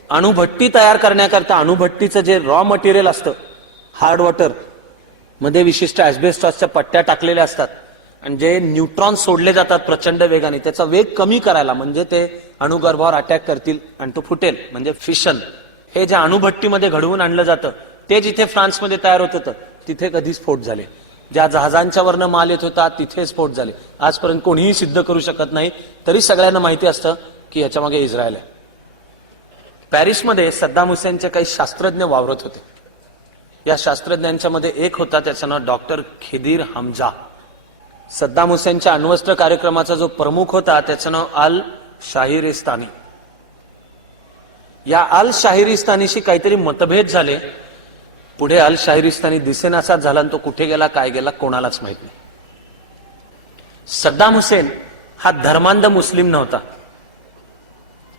अणुभट्टी तयार करण्याकरता अणुभट्टीचं जे रॉ मटेरियल असतं, हार्ड वॉटर मध्ये विशिष्ट ऍस्बेस्टॉसच्या पट्ट्या टाकलेल्या असतात आणि जे न्यूट्रॉन सोडले जातात प्रचंड वेगाने, त्याचा वेग कमी करायला, म्हणजे ते अणुगर्भावर अटॅक करतील आणि तो फुटेल, म्हणजे फिशन, हे जे अणुभट्टीमध्ये घडवून आणलं जातं ते जिथे फ्रान्समध्ये तयार होत होतं तिथे कधी स्फोट झाले. ज्या जहाजांच्या वरनं माल येत होता तिथे स्फोट झाले. आजपर्यंत कोणीही सिद्ध करू शकत नाही, तरी सगळ्यांना माहिती असतं की ह्याच्या मागे इस्रायल आहे. पॅरिसमध्ये सद्दाम हुसेनचे काही शास्त्रज्ञ वावरत होते. या शास्त्रज्ञांच्या मध्ये एक होता, त्याचं नाव डॉक्टर खिदीर हमजा. सद्दाम हुसेनच्या अण्वस्त्र कार्यक्रमाचा जो प्रमुख होता त्याचं नाव अल शाहिरिस्तानी. या अल शाहिरिस्तानीशी काहीतरी मतभेद झाले. पुढे अल शाहिरिस्तानी दिसेनासाच झाला आणि तो कुठे गेला, काय गेला, कोणालाच माहित नाही. सद्दाम हुसेन हा धर्मांध मुस्लिम नव्हता.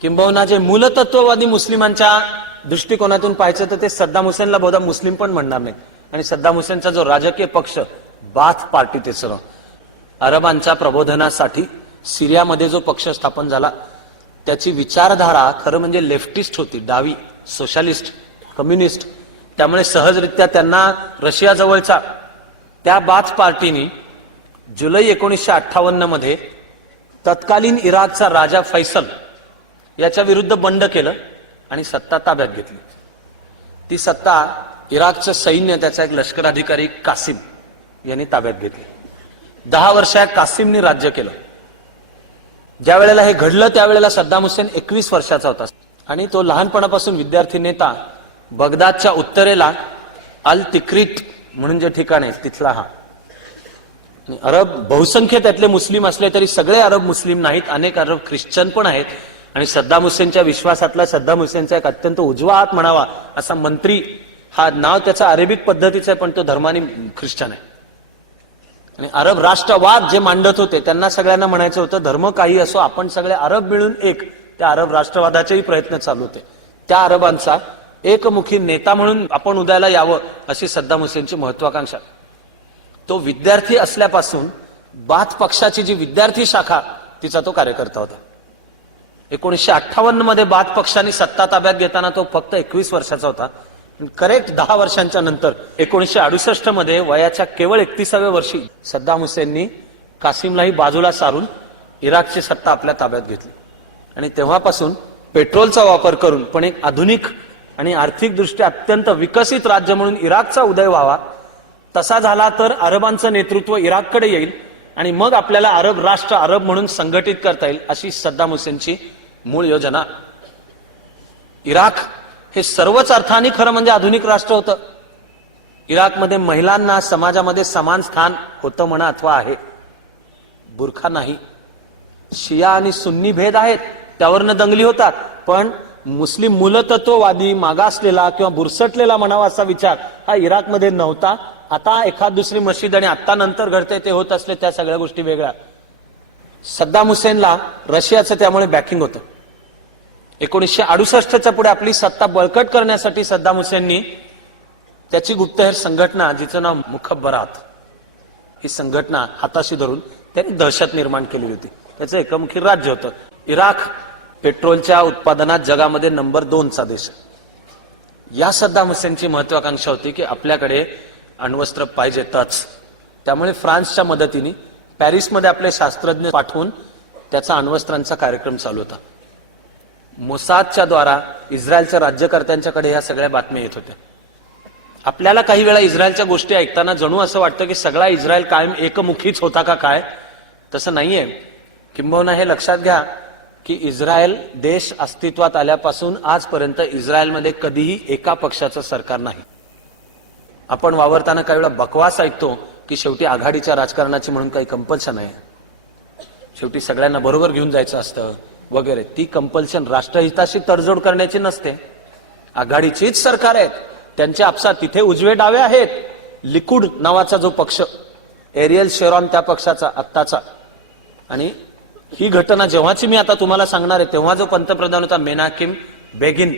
किंबहुना जे मूलतत्ववादी मुस्लिमांच्या दृष्टिकोनातून पाहायचं तर ते सद्दाम हुसेनला बहुधा मुस्लिम पण म्हणणार नाही. आणि सद्दाम हुसेनचा जो राजकीय पक्ष बाथ पार्टी, त्याचं अरबांच्या प्रबोधनासाठी सिरियामध्ये जो पक्ष स्थापन झाला त्याची विचारधारा खरं म्हणजे लेफ्टिस्ट होती, डावी, सोशलिस्ट, कम्युनिस्ट. त्यामुळे सहजरित्या त्यांना रशिया जवळचा त्या बाथ पार्टीनी जुलै 1958 मध्ये तत्कालीन इराकचा राजा फैसल याच्या विरुद्ध बंड केलं आणि सत्ता ताब्यात घेतली. ती सत्ता इराकचं सैन्य, त्याचा एक लष्कराधिकारी कासिम यांनी ताब्यात घेतली. 10 वर्ष कासिमने राज्य केलं. ज्या वेळेला हे घडलं त्यावेळेला सद्दाम हुसेन 21 वर्षाचा होता आणि तो लहानपणापासून विद्यार्थी नेता बगदादच्या उत्तरेला अल तिक्रीत म्हणून जे ठिकाण आहे तिथला हा. अरब बहुसंख्य त्यातले मुस्लिम असले तरी सगळे अरब मुस्लिम नाहीत, अनेक अरब ख्रिश्चन पण आहेत. आणि सद्दाम हुसेनच्या विश्वासातला, सद्दाम हुसेनचा एक अत्यंत उजवा हात म्हणावा असा मंत्री, हा नाव त्याचा अरेबिक पद्धतीचं आहे पण तो धर्माने ख्रिश्चन आहे. आणि अरब राष्ट्रवाद जे मांडत होते त्यांना सगळ्यांना म्हणायचं होतं धर्म काही असो, आपण सगळे अरब मिळून एक. त्या अरब राष्ट्रवादाचेही प्रयत्न चालू होते. त्या अरबांचा एकमुखी नेता म्हणून आपण उदयाला यावं अशी सद्दाम हुसेनची महत्वाकांक्षा. तो विद्यार्थी असल्यापासून बाथ पक्षाची जी विद्यार्थी शाखा तिचा तो कार्यकर्ता होता. 1958 मध्ये बाथ पक्षाने सत्ता ताब्यात घेताना तो फक्त 21 वर्षाचा होता. करेक्ट 10 वर्षांच्या नंतर 1968 मध्ये वयाच्या केवळ 31व्या वर्षी सद्दाम हुसेननी कासिमलाही बाजूला सारून इराकची सत्ता आपल्या ताब्यात घेतली. आणि तेव्हापासून पेट्रोलचा वापर करून पण एक आधुनिक आणि आर्थिकदृष्ट्या अत्यंत विकसित राज्य म्हणून इराकचा उदय व्हावा, तसा झाला तर अरबांचं नेतृत्व इराककडे येईल आणि मग आपल्याला अरब राष्ट्र, अरब म्हणून संघटित करता येईल, अशी सद्दाम हुसेनची मूळ योजना. इराक हे सर्वच अर्थाने खरं म्हणजे आधुनिक राष्ट्र होतं. इराकमध्ये महिलांना समाजामध्ये समान स्थान होतं म्हणा अथवा आहे. बुरखा नाही. शिया आणि सुन्नी भेद आहेत, त्यावरनं दंगली होतात, पण मुस्लिम मूलतत्ववादी, मागासलेला किंवा बुरसटलेला म्हणावा असा विचार हा इराकमध्ये नव्हता. आता एखाद दुसरी मस्जिद आणि आता नंतर घडते ते होत असले, त्या सगळ्या गोष्टी वेगळ्या. सद्दाम हुसेनला रशियाचं त्यामुळे बॅकिंग होतं. 1968च्या पुढे आपली सत्ता बळकट करण्यासाठी सद्दाम हुसेननी त्याची गुप्तहेर संघटना, जिचं नाव मुखब्बरात, ही संघटना हाताशी धरून त्यांनी दहशत निर्माण केली होती. त्याचं एकमुखी राज्य होतं. इराक पेट्रोलच्या उत्पादनात जगामध्ये नंबर 2चा देश. या सद्दाम हुसेनची महत्वाकांक्षा होती की आपल्याकडे अण्वस्त्र पाहिजेतच. त्यामुळे फ्रान्सच्या मदतीने पॅरिसमध्ये आपले शास्त्रज्ञ पाठवून त्याचा अण्वस्त्रांचा कार्यक्रम चालू होता. मोसादच्या द्वारा इस्रायलच्या राज्यकर्त्यांच्याकडे या सगळ्या बातम्या येत होत्या. आपल्याला काही वेळा इस्रायलच्या गोष्टी ऐकताना जणू असं वाटतं की सगळा इस्रायल कायम एकमुखीच होता का काय. तसं नाहीये. किंबहुना हे लक्षात घ्या की इस्रायल देश अस्तित्वात आल्यापासून आजपर्यंत इस्रायलमध्ये कधीही एका पक्षाचं सरकार नाही. आपण वावरताना काही वेळा बकवास ऐकतो की शेवटी आघाडीच्या राजकारणाची म्हणून काही कंपल्शन आहे, शेवटी सगळ्यांना बरोबर घेऊन जायचं असतं वगैरे. ती कंपल्शन राष्ट्रहिताशी तडजोड करण्याची नसते. आघाडीचीच सरकार आहेत, त्यांचे आपसात तिथे उजवे डावे आहेत. लिकुड नावाचा जो पक्ष, एरियल शेरॉन त्या पक्षाचा आत्ताचा. आणि ही घटना जेव्हाची मी आता तुम्हाला सांगणार आहे तेव्हा जो पंतप्रधान होता मेनाकिम बेगिन,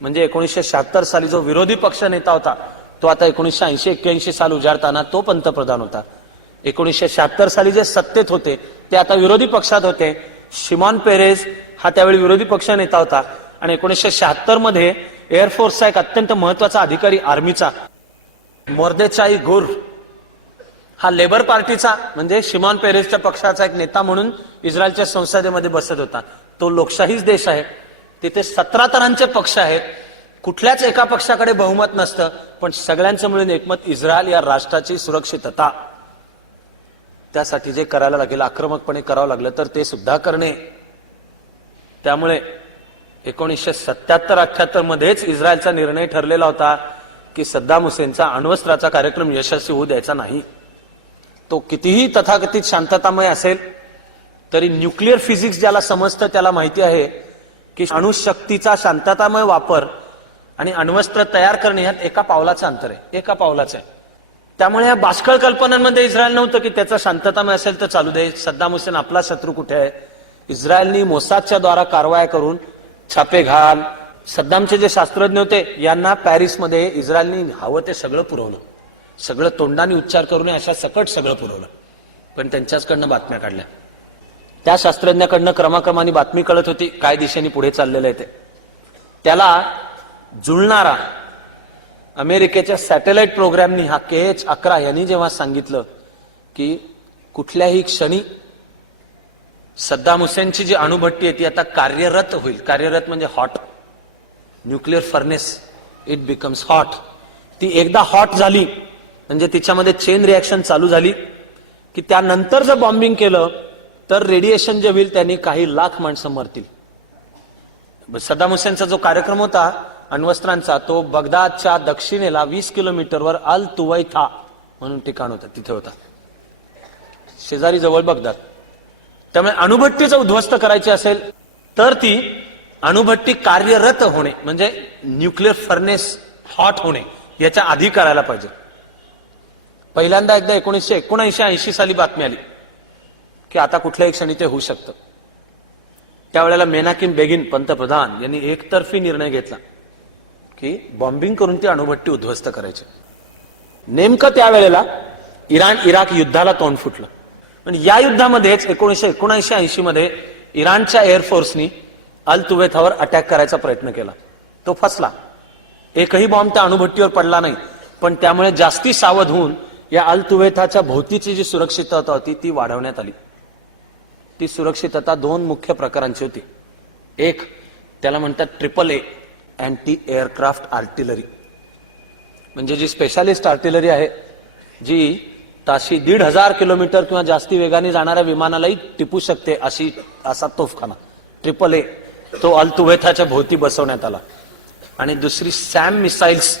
म्हणजे 1976 साली जो विरोधी पक्ष नेता होता, तो आता 1980-81 साल उजाडताना तो पंतप्रधान होता. 1976 साली जे सत्तेत होते ते आता विरोधी पक्षात होते. शिमॉन पेरेज हा त्यावेळी विरोधी पक्ष नेता होता. आणि 1976 मध्ये एअरफोर्सचा एक अत्यंत महत्वाचा अधिकारी आर्मीचा, मोर्देचाई गुर, हा लेबर पार्टीचा म्हणजे शिमॉन पेरेजच्या पक्षाचा एक नेता म्हणून इस्रायलच्या संसदेमध्ये बसत होता. तो लोकशाहीच देश आहे, तिथे 17 तऱ्हांचे पक्ष आहेत, कुठल्याच एका पक्षाकडे बहुमत नसतं, पण सगळ्यांचं मिळून एकमत इस्रायल या राष्ट्राची सुरक्षितता. त्यासाठी जे करायला लागेल, आक्रमकपणे करावं लागलं तर ते सुद्धा करणे. त्यामुळे 1977-78 मध्येच इस्रायलचा निर्णय ठरलेला होता की सद्दाम हुसेनचा अण्वस्त्राचा कार्यक्रम यशस्वी होऊ द्यायचा नाही. तो कितीही तथाकथित शांततामय असेल तरी न्यूक्लिअर फिजिक्स ज्याला समजतं त्याला माहिती आहे की अणुशक्तीचा शांततामय वापर आणि अण्वस्त्र तयार करणे ह्यात एका पावलाचं अंतर आहे, एका पावलाचं आहे. त्यामुळे या बाष्कळ कल्पनांमध्ये इस्रायल नव्हतं की त्याचा शांततामय असेल तर चालू दे, सद्दाम हुसेन आपला शत्रू कुठे आहे. इस्रायलनी मोसादच्या द्वारा कारवाया करून छापे घाल, सद्दामचे जे शास्त्रज्ञ होते यांना पॅरिसमध्ये इस्रायलनी हवं ते सगळं पुरवलं, सगळं तोंडाने उच्चार करू नये अशा सकट सगळं पुरवलं. पण त्यांच्याचकडनं बातम्या काढल्या. त्या शास्त्रज्ञाकडनं क्रमाक्रमाने बातमी कळत होती काय दिशेने पुढे चाललेलं आहे ते. त्याला जुळणारा अमेरिकेच्या सॅटेलाइट प्रोग्रामनी हा KH-11 यांनी जेव्हा सांगितलं की कुठल्याही क्षणी सद्दाम हुसेनची जी अणुभट्टी आहे ती आता कार्यरत होईल. कार्यरत म्हणजे hot, nuclear furnace, it becomes hot. ती एकदा हॉट झाली म्हणजे तिच्यामध्ये चेन रिॲक्शन चालू झाली की त्यानंतर जर बॉम्बिंग केलं तर रेडिएशन जे होईल त्यांनी काही लाख माणसं मरतील. सद्दाम हुसेनचा जो कार्यक्रम होता अण्वस्त्रांचा तो बगदादच्या दक्षिणेला 20 किलोमीटरवर अल तुवैथा म्हणून ठिकाण होतं, तिथे होता, शेजारी जवळ बगदाद. त्यामुळे अणुभट्टीचं उद्ध्वस्त करायची असेल तर ती अणुभट्टी कार्यरत होणे म्हणजे न्यूक्लिअर फर्नेस हॉट होणे याच्या आधी करायला पाहिजे. पहिल्यांदा एकदा 1979-80 साली बातमी आली की आता कुठल्याही क्षणी ते होऊ शकतं. त्यावेळेला मेनाकिम बेगिन पंतप्रधान यांनी एकतर्फी निर्णय घेतला की बॉम्बिंग करून ती अणुभट्टी उद्ध्वस्त करायची. नेमकं त्यावेळेला इराण-इराक युद्धाला तोंड फुटलं. पण या युद्धामध्येच 1979-80 मध्ये इराणच्या एअरफोर्सनी अल तुवेथावर अटॅक करायचा प्रयत्न केला. तो फसला. एकही बॉम्ब त्या अणुभट्टीवर पडला नाही. पण त्यामुळे जास्ती सावध होऊन या अल तुवेथाच्या भोवतीची जी सुरक्षितता होती ती वाढवण्यात आली. ती सुरक्षितता दोन मुख्य प्रकारांची होती. एक त्याला म्हणतात AAA, अँटी एअरक्राफ्ट आर्टिलरी, म्हणजे जी स्पेशालिस्ट आर्टिलरी आहे जी ताशी 1,500 किलोमीटर किंवा जास्ती वेगाने जाणाऱ्या विमानालाही टिपू शकते असा तोफखाना AAA तो अल तुवेथाच्या भोवती बसवण्यात आला. आणि दुसरी सॅम मिसाइल्स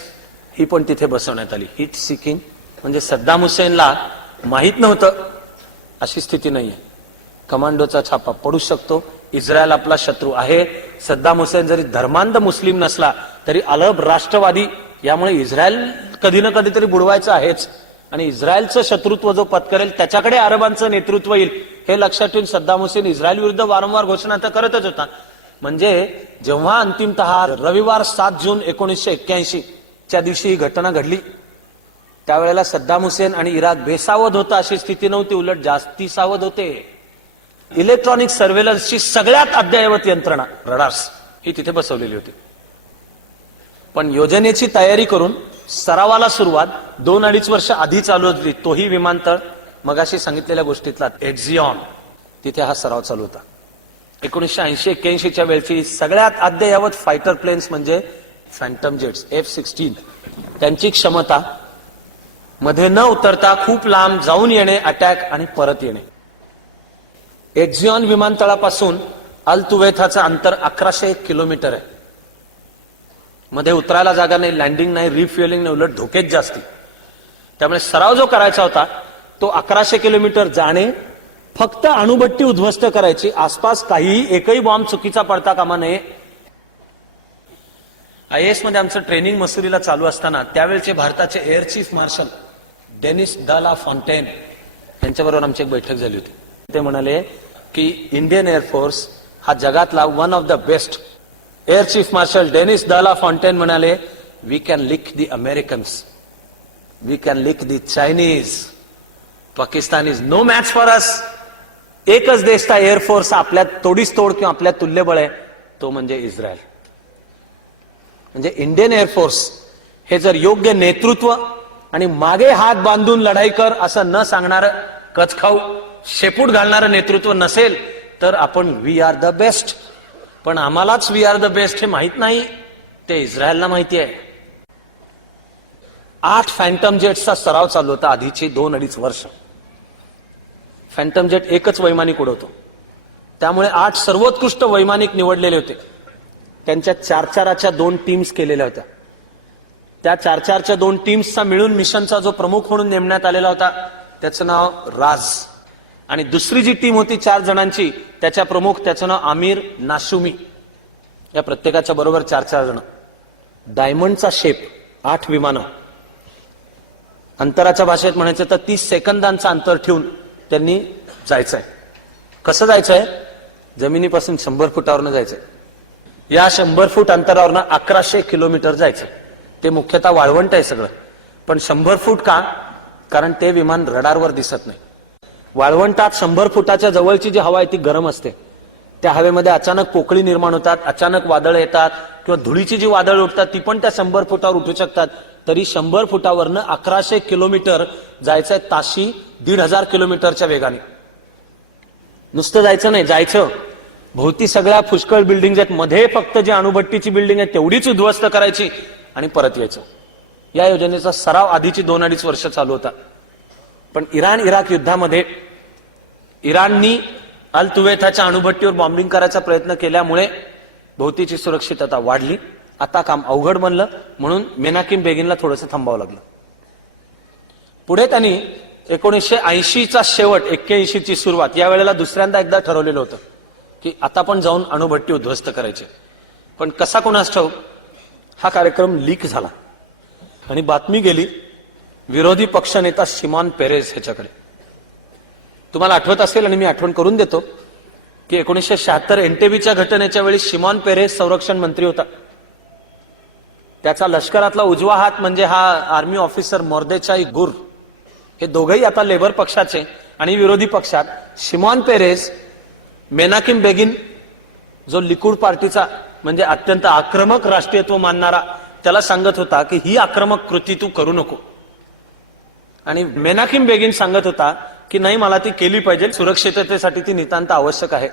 ही पण तिथे बसवण्यात आली. हिट सिकिंग म्हणजे सद्दाम हुसेनला माहित नव्हतं अशी स्थिती नाहीये. कमांडोचा छापा पडू शकतो. इस्रायल आपला शत्रू आहे. सद्दाम हुसेन जरी धर्मांध मुस्लिम नसला तरी अरब राष्ट्रवादी, यामुळे इस्रायल कधी ना कधीतरी बुडवायचं आहेच. आणि इस्रायलचं शत्रुत्व जो पत्करेल त्याच्याकडे अरबांचं नेतृत्व येईल हे लक्षात ठेवून सद्दाम हुसेन इस्रायल विरुद्ध वारंवार घोषणा तर करतच होता. म्हणजे जेव्हा अंतिमतः रविवार 7 जून 1981 च्या दिवशी ही घटना घडली त्यावेळेला सद्दाम हुसेन आणि इराक बेसावध होता अशी स्थिती नव्हती, उलट जास्ती सावध होते. इलेक्ट्रॉनिक सर्व्हेलन्सची सगळ्यात अद्ययावत यंत्रणा रडार्स ही तिथे बसवलेली होती. पण योजनेची तयारी करून सरावाला सुरुवात 2-2.5 वर्ष आधी चालू होती. तोही विमानतळ मगाशी सांगितलेल्या गोष्टीतला एक्झिऑन, तिथे हा सराव चालू होता. 1980-81 च्या वेळची सगळ्यात अद्ययावत फायटर प्लेन्स म्हणजे फॅन्टम जेट्स F-16. त्यांची क्षमता मध्ये न उतरता खूप लांब जाऊन येणे, अटॅक आणि परत येणे. एक्झिऑन विमानतळापासून अल तुवेथाचं अंतर 1100 किलोमीटर आहे. मध्ये उतरायला जागा नाही, लँडिंग नाही, रिफ्युएलिंग नाही, उलट धोकेच जास्ती. त्यामुळे सराव जो करायचा होता तो 1100 किलोमीटर जाणे, फक्त अणुभट्टी उद्ध्वस्त करायची, आसपास काहीही एकही बॉम्ब चुकीचा पडता कामा नये. IAS मध्ये आमचं ट्रेनिंग मसुरीला चालू असताना त्यावेळचे भारताचे air chief marshal Denis de la Fontaine यांच्याबरोबर आमची एक बैठक झाली होती. ते म्हणाले की इंडियन एअरफोर्स हा जगातला one of the best. Air chief marshal Denis de la Fontaine म्हणाले we can lick the Americans, we can lick the Chinese, Pakistan is no match for us. एकच देशचा एअरफोर्स आपल्यात तोडीस तोड किंवा आपल्यात तुल्यबळ आहे, तो म्हणजे इस्रायल. म्हणजे इंडियन एअरफोर्स हे जर योग्य नेतृत्व आणि मागे हात बांधून लढाई कर असं न सांगणारं, कचखाऊ शेपूट घालणारं नेतृत्व नसेल तर आपण वी आर द बेस्ट. पण आम्हालाच वी आर द बेस्ट हे माहित नाही, ते इस्रायलला माहिती आहे. 8 फॅन्टम जेट्सचा सराव चालू होता आधीची 2-2.5 वर्ष. फॅन्टम जेट एकच वैमानिक उडवतो, त्यामुळे 8 सर्वोत्कृष्ट वैमानिक निवडलेले होते. त्यांच्या 4-4च्या 2 टीम्स केलेल्या होत्या. त्या 4-4च्या 2 टीम्सचा मिळून मिशनचा जो प्रमुख म्हणून नेमण्यात आलेला होता त्याचं नाव राज. आणि दुसरी जी टीम होती 4 जणांची त्याच्या प्रमुख त्याचं नाव आमिर नाशुमी. या प्रत्येकाच्या बरोबर 4-4 जण. डायमंडचा शेप, 8 विमानं. अंतराच्या भाषेत म्हणायचं तर 30 सेकंदांचं अंतर ठेवून त्यांनी जायचंय. कसं जायचंय? जमिनीपासून 100 फुटावरनं जायचंय. या 100 फूट अंतरावरनं 1100 किलोमीटर जायचं. ते मुख्यतः वाळवंट आहे सगळं. पण 100 फूट का? कारण ते विमान रडारवर दिसत नाही. वाळवंटात 100 फुटाच्या जवळची जी हवा आहे ती गरम असते. त्या हवेमध्ये अचानक पोकळी निर्माण होतात, अचानक वादळ येतात किंवा धुळीची जी वादळ उठतात ती पण त्या 100 फुटावर उठू शकतात. तरी 100 फुटावरनं 1100 किलोमीटर जायचंय ताशी 1500 किलोमीटरच्या वेगाने. नुसतं जायचं नाही, जायचं भोवती सगळ्या पुष्कळ बिल्डिंग आहेत, मध्ये फक्त जी अणुभट्टीची बिल्डिंग आहे तेवढीच उद्ध्वस्त करायची आणि परत यायचं. या योजनेचा सराव आधीची 2-2.5 वर्ष चालू होता. पण इराण इराक युद्धामध्ये इराणनी अल तुवेथाच्या अणुभट्टीवर बॉम्बिंग करायचा प्रयत्न केल्यामुळे भोवतीची सुरक्षितता वाढली. आता काम अवघड बनलं, म्हणून मेनाकिम बेगिनला थोडंसं थांबावं लागलं. पुढे त्यांनी 1980चा शेवट 81ची सुरुवात या वेळेला दुसऱ्यांदा एकदा ठरवलेलं होतं की आता पण जाऊन अणुभट्टी उद्ध्वस्त करायचे. पण कसा कोणास ठाऊक हा कार्यक्रम लीक झाला आणि बातमी गेली विरोधी पक्षनेता शिमॉन पेरेझ ह्याच्याकडे. तुम्हाला आठवत असेल आणि मी आठवण करून देतो की 1976 एंटेबीच्या घटनेच्या वेळी शिमॉन पेरेझ संरक्षण मंत्री होता. त्याचा लष्करातला उजवा हात म्हणजे हा आर्मी ऑफिसर मोर्देचाई गुर, हे दोघंही आता लेबर पक्षाचे आणि विरोधी पक्षात. शिमॉन पेरेझ मेनाकिम बेगिन जो लिकुड पार्टीचा म्हणजे अत्यंत आक्रमक राष्ट्रीयत्व मानणारा, त्याला सांगत होता की ही आक्रमक कृती तू करू नको. आणि मेनाकिम बेगिन सांगत होता की नाही, मला ती केली पाहिजे, सुरक्षिततेसाठी ती नितांत आवश्यक आहे.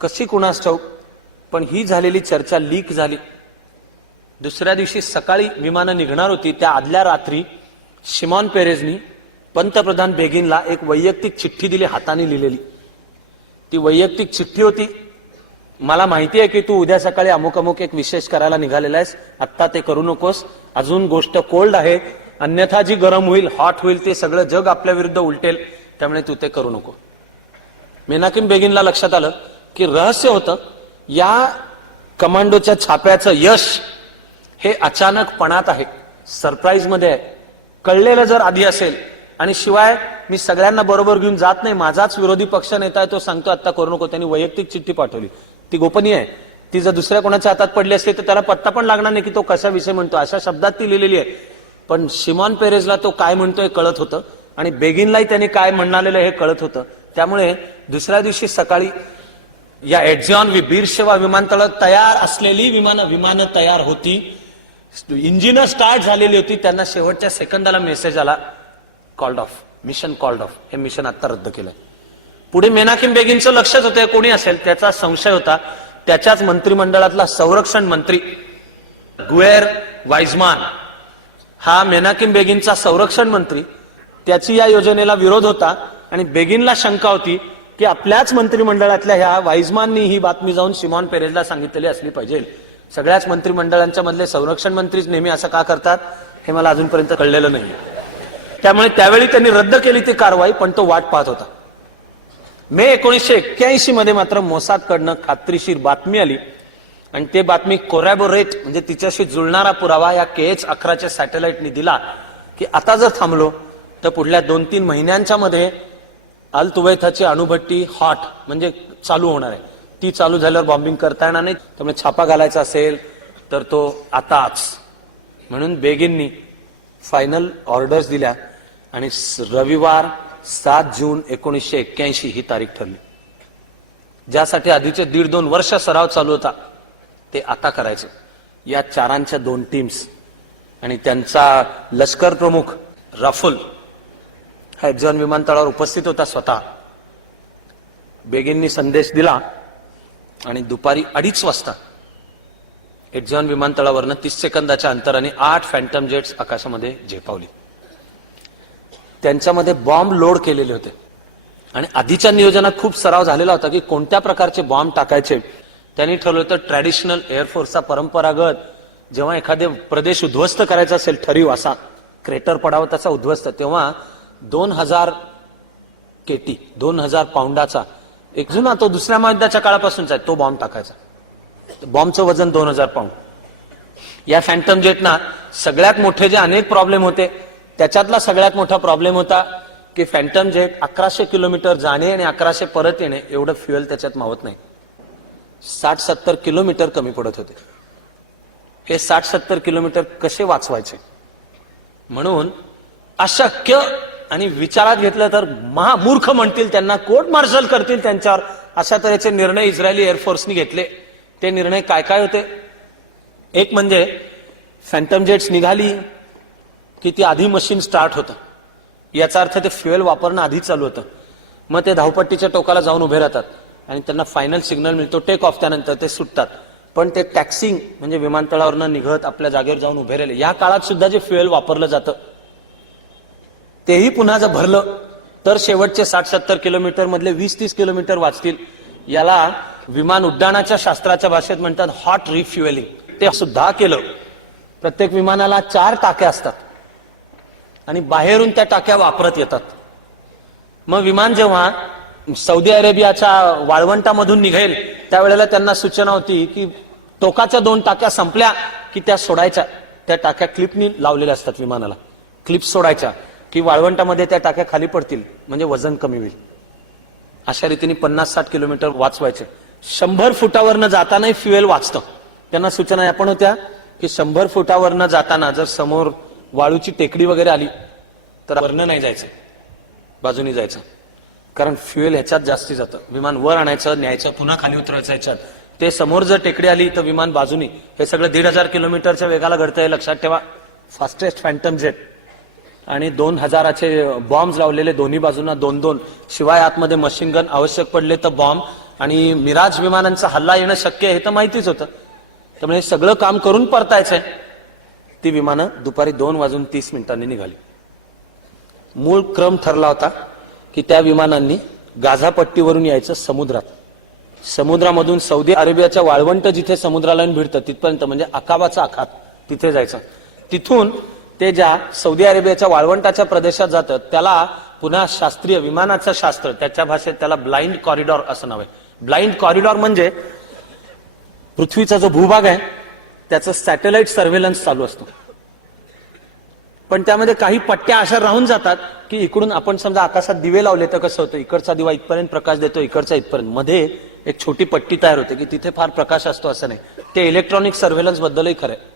कशी कुणास ठाऊक, पण ही झालेली चर्चा लीक झाली. दुसऱ्या दिवशी सकाळी विमानं निघणार होती, त्या आदल्या रात्री शिमॉन पेरेझनी पंतप्रधान बेगिनला एक वैयक्तिक चिठ्ठी दिली, हाताने लिहिलेली. ती वैयक्तिक चिठ्ठी होती, मला माहिती आहे की तू उद्या सकाळी अमुक अमुक एक विशेष करायला निघालेला आहेस, आत्ता ते करू नकोस, अजून गोष्ट कोल्ड आहे, अन्यथा जी गरम होईल, हॉट होईल, ते सगळं जग आपल्या विरुद्ध उलटेल, त्यामुळे तू ते करू नको. मेनाकिम बेगिनला लक्षात आलं की रहस्य होतं, या कमांडोच्या छाप्याचं यश हे अचानकपणात आहे, सरप्राईज मध्ये आहे. कळलेलं जर आधी असेल आणि शिवाय मी सगळ्यांना बरोबर घेऊन जात नाही, माझाच विरोधी पक्ष नेता आहे तो सांगतो आता करू नको, त्यांनी वैयक्तिक चिठ्ठी पाठवली, ती गोपनीय आहे. ती जर दुसऱ्या कोणाच्या हातात पडली असते तर त्याला पत्ता पण लागणार नाही की तो कशाविषयी म्हणतो, अशा शब्दात ती लिहिलेली आहे. पण शिमॉन पेरेझला तो काय म्हणतोय कळत होतं आणि बेगिनलाही त्यांनी काय म्हणालेलं हे कळत होतं. त्यामुळे दुसऱ्या दिवशी सकाळी या एड्झिऑन बीरशेवा विमानतळ तयार असलेली विमानं तयार होती, इंजिन स्टार्ट झालेली होती. त्यांना शेवटच्या सेकंदाला मेसेज आला, called off, mission called off, हे मिशन आता रद्द केलंय. पुढे मेनाकिम बेगिनचं लक्षच होतं कोणी असेल, त्याचा संशय होता त्याच्याच मंत्रिमंडळातला संरक्षण मंत्री गुएर वाइझमान, हा मेनाकिम बेगिनचा संरक्षण मंत्री, त्याची या योजनेला विरोध होता आणि बेगिनला शंका होती की आपल्याच मंत्रिमंडळातल्या ह्या वाइझमाननी ही बातमी जाऊन शिमॉन पेरेझला सांगितलेली असली पाहिजे. सगळ्याच मंत्रिमंडळांच्या मधले संरक्षण मंत्रीच नेहमी असं का करतात हे मला अजूनपर्यंत कळलेलं नाही. त्यामुळे त्यावेळी त्यांनी रद्द केली ती कारवाई, पण तो वाट पाहत होता. मे 1981 मध्ये मात्र मोसादकडनं खात्रीशीर बातमी आली आणि ते बातमी कोरॅबोरेट म्हणजे तिच्याशी जुळणारा पुरावा या KH-11च्या सॅटेलाइटनी दिला की आता जर थांबलो तर पुढल्या 2-3 महिन्यांच्या मध्ये अल तुवैथाची अणुभट्टी हॉट म्हणजे चालू होणार आहे. ती चालू झाल्यावर बॉम्बिंग करता येणार नाही, त्यामुळे छापा घालायचा असेल तर तो आताच. म्हणून बेगिननी फायनल ऑर्डर्स दिल्या आणि रविवार 7 जून 1981 ही तारीख ठरली. ज्यासाठी आधीचे 1.5-2 वर्ष सराव चालू होता ते आता करायचं. या चारांच्या 2 टीम्स आणि त्यांचा लष्कर प्रमुख राफुल हा एड्झिऑन विमानतळावर उपस्थित होता स्वतः. बेगिननी संदेश दिला आणि दुपारी 2:30 वाजता एड्झिऑन विमानतळावरनं 30 सेकंदाच्या अंतराने 8 फॅन्टम जेट्स आकाशामध्ये झेपावली. त्यांच्यामध्ये बॉम्ब लोड केलेले होते आणि आधीच्या नियोजनात खूप सराव झालेला होता की कोणत्या प्रकारचे बॉम्ब टाकायचे. त्यांनी ठरवलं होतं ट्रॅडिशनल एअरफोर्सचा परंपरागत जेव्हा एखादे प्रदेश उद्ध्वस्त करायचा असेल, ठरीव असा क्रेटर पडावं तसा उद्ध्वस्त, तेव्हा 2000 KT 2000 पाऊंडाचा एक जुना तो दुसऱ्या महायुद्धाच्या काळापासूनचा आहे तो बॉम्ब टाकायचा. बॉम्बचं वजन 2000 पाऊंड. या फॅन्टम जेटना सगळ्यात मोठे जे अनेक प्रॉब्लेम होते त्याच्यातला सगळ्यात मोठा प्रॉब्लेम होता की फॅन्टम जेट 1100 किलोमीटर जाणे आणि 1100 परत येणे एवढं फ्युएल त्याच्यात मावत नाही. 60-70 किलोमीटर कमी पडत होते. हे 60-70 किलोमीटर कसे वाचवायचे, म्हणून अशक्य आणि विचारात घेतलं तर महामूर्ख म्हणतील, त्यांना कोर्ट मार्शल करतील त्यांच्यावर, अशा तऱ्हेचे निर्णय इस्रायली एअरफोर्सने घेतले. ते निर्णय काय काय होते? एक म्हणजे फॅन्टम जेट्स निघाली की ती आधी मशीन स्टार्ट होतं, याचा अर्थ ते फ्युएल वापरणं आधी चालू होतं. मग ते धावपट्टीच्या टोकाला जाऊन उभे राहतात आणि त्यांना फायनल सिग्नल मिळतो टेक ऑफ, त्यानंतर ते सुटतात. पण ते टॅक्सिंग म्हणजे विमानतळावरनं निघत आपल्या जागेवर जाऊन उभे राहिले, या काळात सुद्धा जे फ्युएल वापरलं जातं तेही पुन्हा जर भरलं तर शेवटचे 60-70 किलोमीटर मधले 20-30 किलोमीटर वाचतील. याला विमान उड्डाणाच्या शास्त्राच्या भाषेत म्हणतात हॉट रिफ्युएलिंग. ते सुद्धा केलं. प्रत्येक विमानाला 4 टाक्या असतात आणि बाहेरून त्या टाक्या वापरत येतात. मग विमान जेव्हा सौदी अरेबियाच्या वाळवंटामधून निघेल त्यावेळेला त्यांना सूचना होती की टोकाच्या 2 टाक्या संपल्या की त्या सोडायच्या. त्या टाक्या क्लिपनी लावलेल्या असतात विमानाला, क्लिप सोडायच्या की वाळवंटामध्ये त्या टाक्या खाली पडतील, म्हणजे वजन कमी होईल. अशा रीतीने 50-60 किलोमीटर वाचवायचे. 100 फुटावरनं जातानाही फ्युएल वाचतं. त्यांना सूचना या पण होत्या की 100 फुटावरनं जाताना जर समोर वाळूची टेकडी वगैरे आली तर वरनं नाही जायचं, बाजूनी जायचं, कारण फ्युएल ह्याच्यात जास्ती जातं. विमान वर आणायचं, न्यायचं, पुन्हा खाली उतरायचं ह्याच्यात. ते समोर जर टेकडी आली तर विमान बाजूनी. हे सगळं 1,500 किलोमीटरच्या वेगाला घडतंय, लक्षात ठेवा. फास्टेस्ट फॅन्टम जेट आणि 2000चे बॉम्ब लावलेले दोन्ही बाजूंना 2-2. शिवाय आतमध्ये मशीन गन, आवश्यक पडले तर बॉम्ब, आणि मिराज विमानांचा हल्ला येणं शक्य आहे हे तर माहितीच होतं. त्यामुळे सगळं काम करून परतायचंय. ती विमानं दुपारी 2:30 निघाली. मूळ क्रम ठरला होता की त्या विमानांनी गाझापट्टीवरून यायचं समुद्रात. समुद्रामधून सौदी अरेबियाच्या वाळवंट जिथे समुद्राला भिडतं तिथपर्यंत, म्हणजे अकाबाचा आखात, तिथे जायचं. तिथून ते ज्या सौदी अरेबियाच्या वाळवंटाच्या प्रदेशात जातं त्याला पुन्हा शास्त्रीय विमानाचं शास्त्र, त्याच्या भाषेत त्याला ब्लाइंड कॉरिडॉर असं नाव आहे. ब्लाइंड कॉरिडॉर म्हणजे पृथ्वीचा जो भूभाग आहे त्याचं सॅटेलाइट सर्व्हेलन्स चालू असतो. पण त्यामध्ये काही पट्ट्या अशा राहून जातात की इकडून आपण समजा आकाशात दिवे लावले तर कसं होतं, इकडचा दिवा इथपर्यंत प्रकाश देतो, इकडचा इथपर्यंत, मध्ये एक छोटी पट्टी तयार होते की तिथे फार प्रकाश असतो असं नाही. ते इलेक्ट्रॉनिक सर्व्हेलन्स बद्दलही खरं आहे.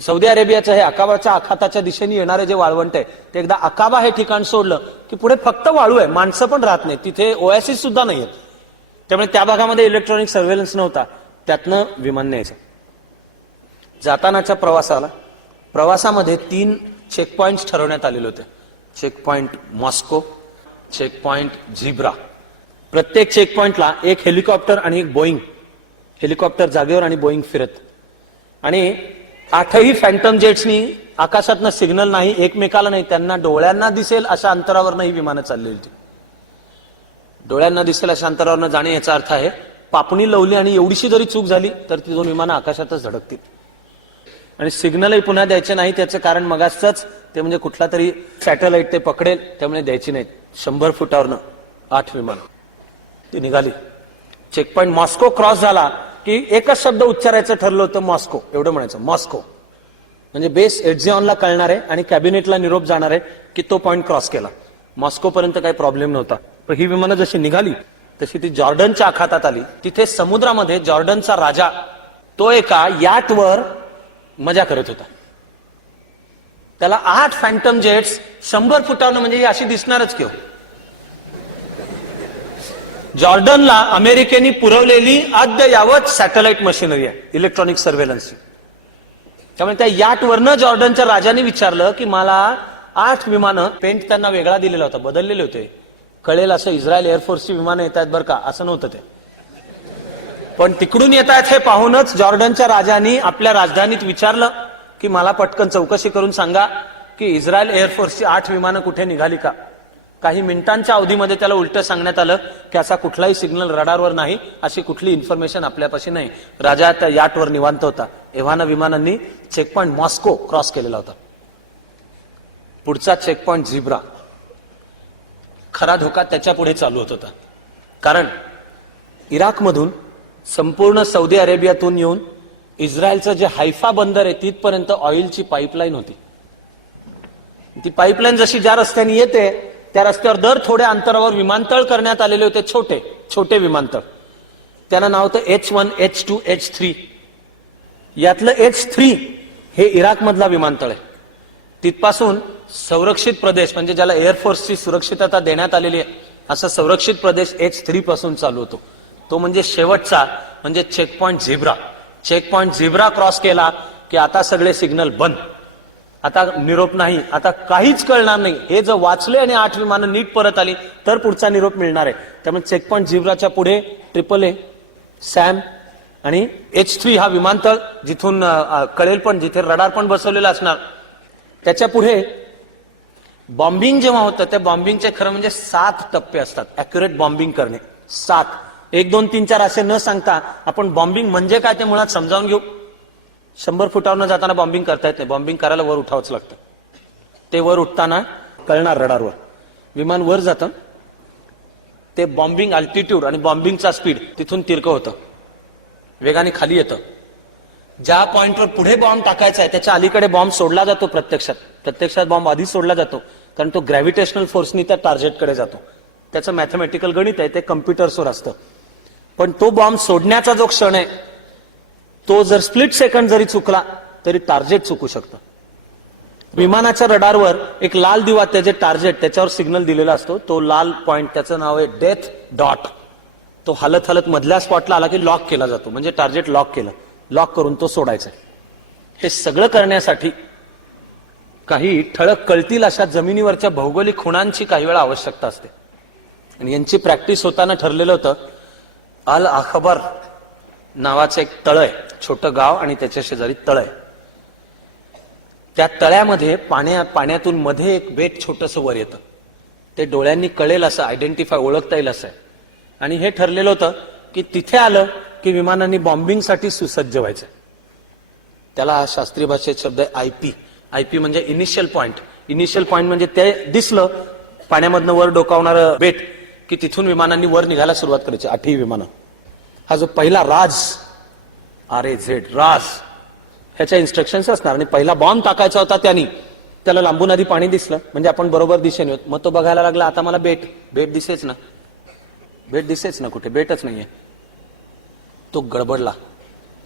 सौदी अरेबियाचं हे अकाबाच्या आखाताच्या दिशेने येणारे जे वाळवंट आहे ते एकदा अकाबा हे ठिकाण सोडलं की पुढे फक्त वाळू आहे, माणसं पण राहत नाही, तिथे ओएसिस सुद्धा नाहीये. त्यामुळे त्या भागामध्ये इलेक्ट्रॉनिक सर्व्हेलन्स नव्हता. त्यातनं विमान न्यायचं. जातानाच्या प्रवासामध्ये 3 चेकपॉइंट्स ठरवण्यात आलेले होते. Checkpoint Moscow, checkpoint zebra. प्रत्येक चेकपॉइंटला एक हेलिकॉप्टर आणि एक बोईंग, हेलिकॉप्टर जागेवर आणि बोईंग फिरत. आणि 8ही फॅन्टम जेट्सनी आकाशातनं सिग्नल नाही, एकमेकाला नाही, त्यांना डोळ्यांना दिसेल अशा अंतरावरनं ही विमानं चाललेली होती. डोळ्यांना दिसेल अशा अंतरावरनं जाणे याचा अर्थ आहे पापणी लवली आणि एवढीशी जरी चूक झाली तर ती 2 विमानं आकाशातच धडकतील. आणि सिग्नलही पुन्हा द्यायचे नाही. त्याचं कारण मगाचच ते म्हणजे कुठला तरी सॅटेलाइट ते पकडेल, त्यामुळे द्यायची नाहीत. 100 फुटावरनं 8 विमानं ती निघाली. चेकपॉइंट मॉस्को क्रॉस झाला की एकच शब्द उच्चारायचं ठरलं होतं, मॉस्को, एवढं म्हणायचं, मॉस्को. म्हणजे बेस एडझिऑनला कळणार आहे आणि कॅबिनेटला निरोप जाणार आहे की तो पॉइंट क्रॉस केला. मॉस्को पर्यंत काही प्रॉब्लेम नव्हता. पण ही विमानं जशी निघाली तशी ती जॉर्डनच्या आखातात आली. तिथे समुद्रामध्ये जॉर्डनचा राजा तो एका याटवर मजा करत होता. त्याला 8 फॅन्टम जेट्स 100 फुटावरनं, म्हणजे ही अशी दिसणारच की. जॉर्डनला अमेरिकेने पुरवलेली अद्ययावत सॅटेलाइट मशिनरी आहे इलेक्ट्रॉनिक सर्व्हेलन्सची. त्यामुळे त्या याटवरनं जॉर्डनच्या राजाने विचारलं की मला 8 विमानं, पेंट त्यांना वेगळा दिलेला होता, बदललेले होते, कळेल असं इस्रायल एअरफोर्सची विमानं येत आहेत बरं का, असं नव्हतं ते. पण तिकडून येत आहेत हे पाहूनच जॉर्डनच्या राजांनी आपल्या राजधानीत विचारलं की मला पटकन चौकशी करून सांगा की इस्रायल एअरफोर्सची 8 विमानं कुठे निघाली का. काही मिनिटांच्या अवधीमध्ये त्याला उलट सांगण्यात आलं की असा कुठलाही सिग्नल रडारवर नाही, अशी कुठली इन्फॉर्मेशन आपल्यापाशी नाही. राजा त्या याटवर निवांत होता. एव्हाना विमानांनी चेकपॉइंट मॉस्को क्रॉस केलेला होता. पुढचा चेकपॉइंट झिब्रा. खरा धोका त्याच्या पुढे चालू होत होता. कारण इराकमधून संपूर्ण सौदी अरेबियातून येऊन इस्रायलचं जे हैफा बंदर आहे तिथपर्यंत ऑइलची पाईपलाईन होती. ती पाईपलाईन जशी ज्या रस्त्याने येते त्या रस्त्यावर दर थोड्या अंतरावर विमानतळ करण्यात आलेले होते, छोटे छोटे विमानतळ. त्यांना नाव होतं H1, H2, H3. यातलं H3 हे इराक मधला विमानतळ आहे. तिथपासून संरक्षित प्रदेश म्हणजे ज्याला एअरफोर्सची सुरक्षितता देण्यात आलेली आहे असा संरक्षित प्रदेश H3 पासून चालू होतो. तो म्हणजे शेवटचा म्हणजे checkpoint zebra. Checkpoint zebra cross केला की आता सगळे सिग्नल बंद. आता निरोप नाही, आता काहीच कळणार नाही. हे जर वाचले आणि 8 विमानं नीट परत आली तर पुढचा निरोप मिळणार आहे. त्यामुळे चेकपॉइंट झेब्राच्या पुढे AAA, सॅम आणि H3 हा विमानतळ जिथून कळेल पण, जिथे रडार पण बसवलेला असणार. त्याच्या पुढे बॉम्बिंग जेव्हा होतं त्या बॉम्बिंगचे खरं म्हणजे 7 टप्पे असतात. अॅक्युरेट बॉम्बिंग करणे 7, 1, 2, 3, 4 असे न सांगता आपण बॉम्बिंग म्हणजे काय ते मुळात समजावून घेऊ. 100 फुटावरनं जाताना बॉम्बिंग करता येत नाही. बॉम्बिंग करायला वर उठावंच लागतं. ते वर उठताना कळणार रडारवर. विमान वर जातं, ते बॉम्बिंग अल्टिट्यूड आणि बॉम्बिंगचा स्पीड तिथून तिरकं होतं, वेगाने खाली येतं. ज्या पॉइंटवर पुढे बॉम्ब टाकायचा आहे त्याच्या अलीकडे बॉम्ब सोडला जातो. प्रत्यक्षात बॉम्ब आधी सोडला जातो कारण तो ग्रॅव्हिटेशनल फोर्सनी त्या टार्गेटकडे जातो. त्याचं मॅथमॅटिकल गणित आहे, ते कम्प्युटर्सवर असतं. पण तो बॉम्ब सोडण्याचा जो क्षण आहे तो जर स्प्लिट सेकंड जरी चुकला तरी टार्गेट चुकू शकतं. विमानाच्या रडारवर एक लाल दिवा त्याचे टार्गेट त्याच्यावर सिग्नल दिलेला असतो. तो लाल पॉइंट त्याचं नाव आहे डेथ डॉट. तो हलत हलत मधल्या स्पॉटला आला की लॉक केला जातो, म्हणजे टार्गेट लॉक केलं. लॉक करून तो सोडायचा. हे सगळं करण्यासाठी काही ठळक कळतील अशा जमिनीवरच्या भौगोलिक खुणांची काही वेळा आवश्यकता असते. आणि यांची प्रॅक्टिस होताना ठरलेलं होतं. अल अखबर नावाचं एक तळ आहे, छोटं गाव आणि त्याच्या शेजारी तळ आहे. त्या तळ्यामध्ये पाण्यातून मध्ये एक बेट छोटंसं वर येतं. ते डोळ्यांनी कळेल असं, आयडेंटिफाय ओळखता येईल असं आहे. आणि हे ठरलेलं होतं की तिथे आलं की विमानांनी बॉम्बिंगसाठी सुसज्ज व्हायचं. त्याला शास्त्रीय भाषेत शब्द आहे आयपी. आयपी म्हणजे इनिशियल पॉइंट. इनिशियल पॉइंट म्हणजे ते दिसलं पाण्यामधनं वर डोकावणारं बेट की तिथून विमानांनी वर निघायला सुरुवात करायची. 8ही विमानं. हा जो पहिला राज, RAZ राज, ह्याच्या इन्स्ट्रक्शन्स असणार. आणि पहिला बॉम्ब टाकायचा होता त्याला लांबून आधी पाणी दिसलं म्हणजे आपण बरोबर दिशेने होत. मग तो बघायला लागला आता मला बेट दिसेच ना, कुठे बेटच नाहीये. तो गडबडला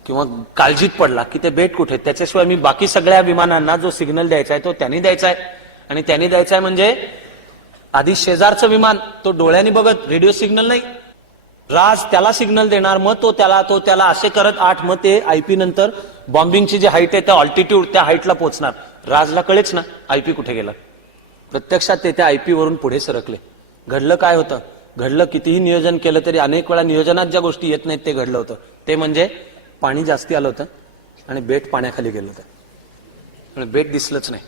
किंवा काळजीत पडला की ते बेट कुठे. त्याच्याशिवाय मी बाकी सगळ्या विमानांना जो सिग्नल द्यायचा आहे तो त्यांनी द्यायचा आहे. आणि त्यांनी द्यायचा आहे म्हणजे आधी शेजारचं विमान तो डोळ्यांनी बघत, रेडिओ सिग्नल नाही. राज त्याला सिग्नल देणार, मग तो त्याला असे करत 8. मग ते आयपी नंतर बॉम्बिंगची जी हाईट आहे त्या ऑल्टिट्यूड त्या हाईटला पोहोचणार. राजला कळेच ना आयपी कुठे गेला. प्रत्यक्षात ते त्या आयपी वरून पुढे सरकले. घडलं काय होतं? घडलं कितीही नियोजन केलं तरी अनेक वेळा नियोजनात ज्या गोष्टी येत नाहीत ते घडलं होतं. ते म्हणजे पाणी जास्ती आलं होतं आणि बेट पाण्याखाली गेलं होतं, बेट दिसलंच नाही.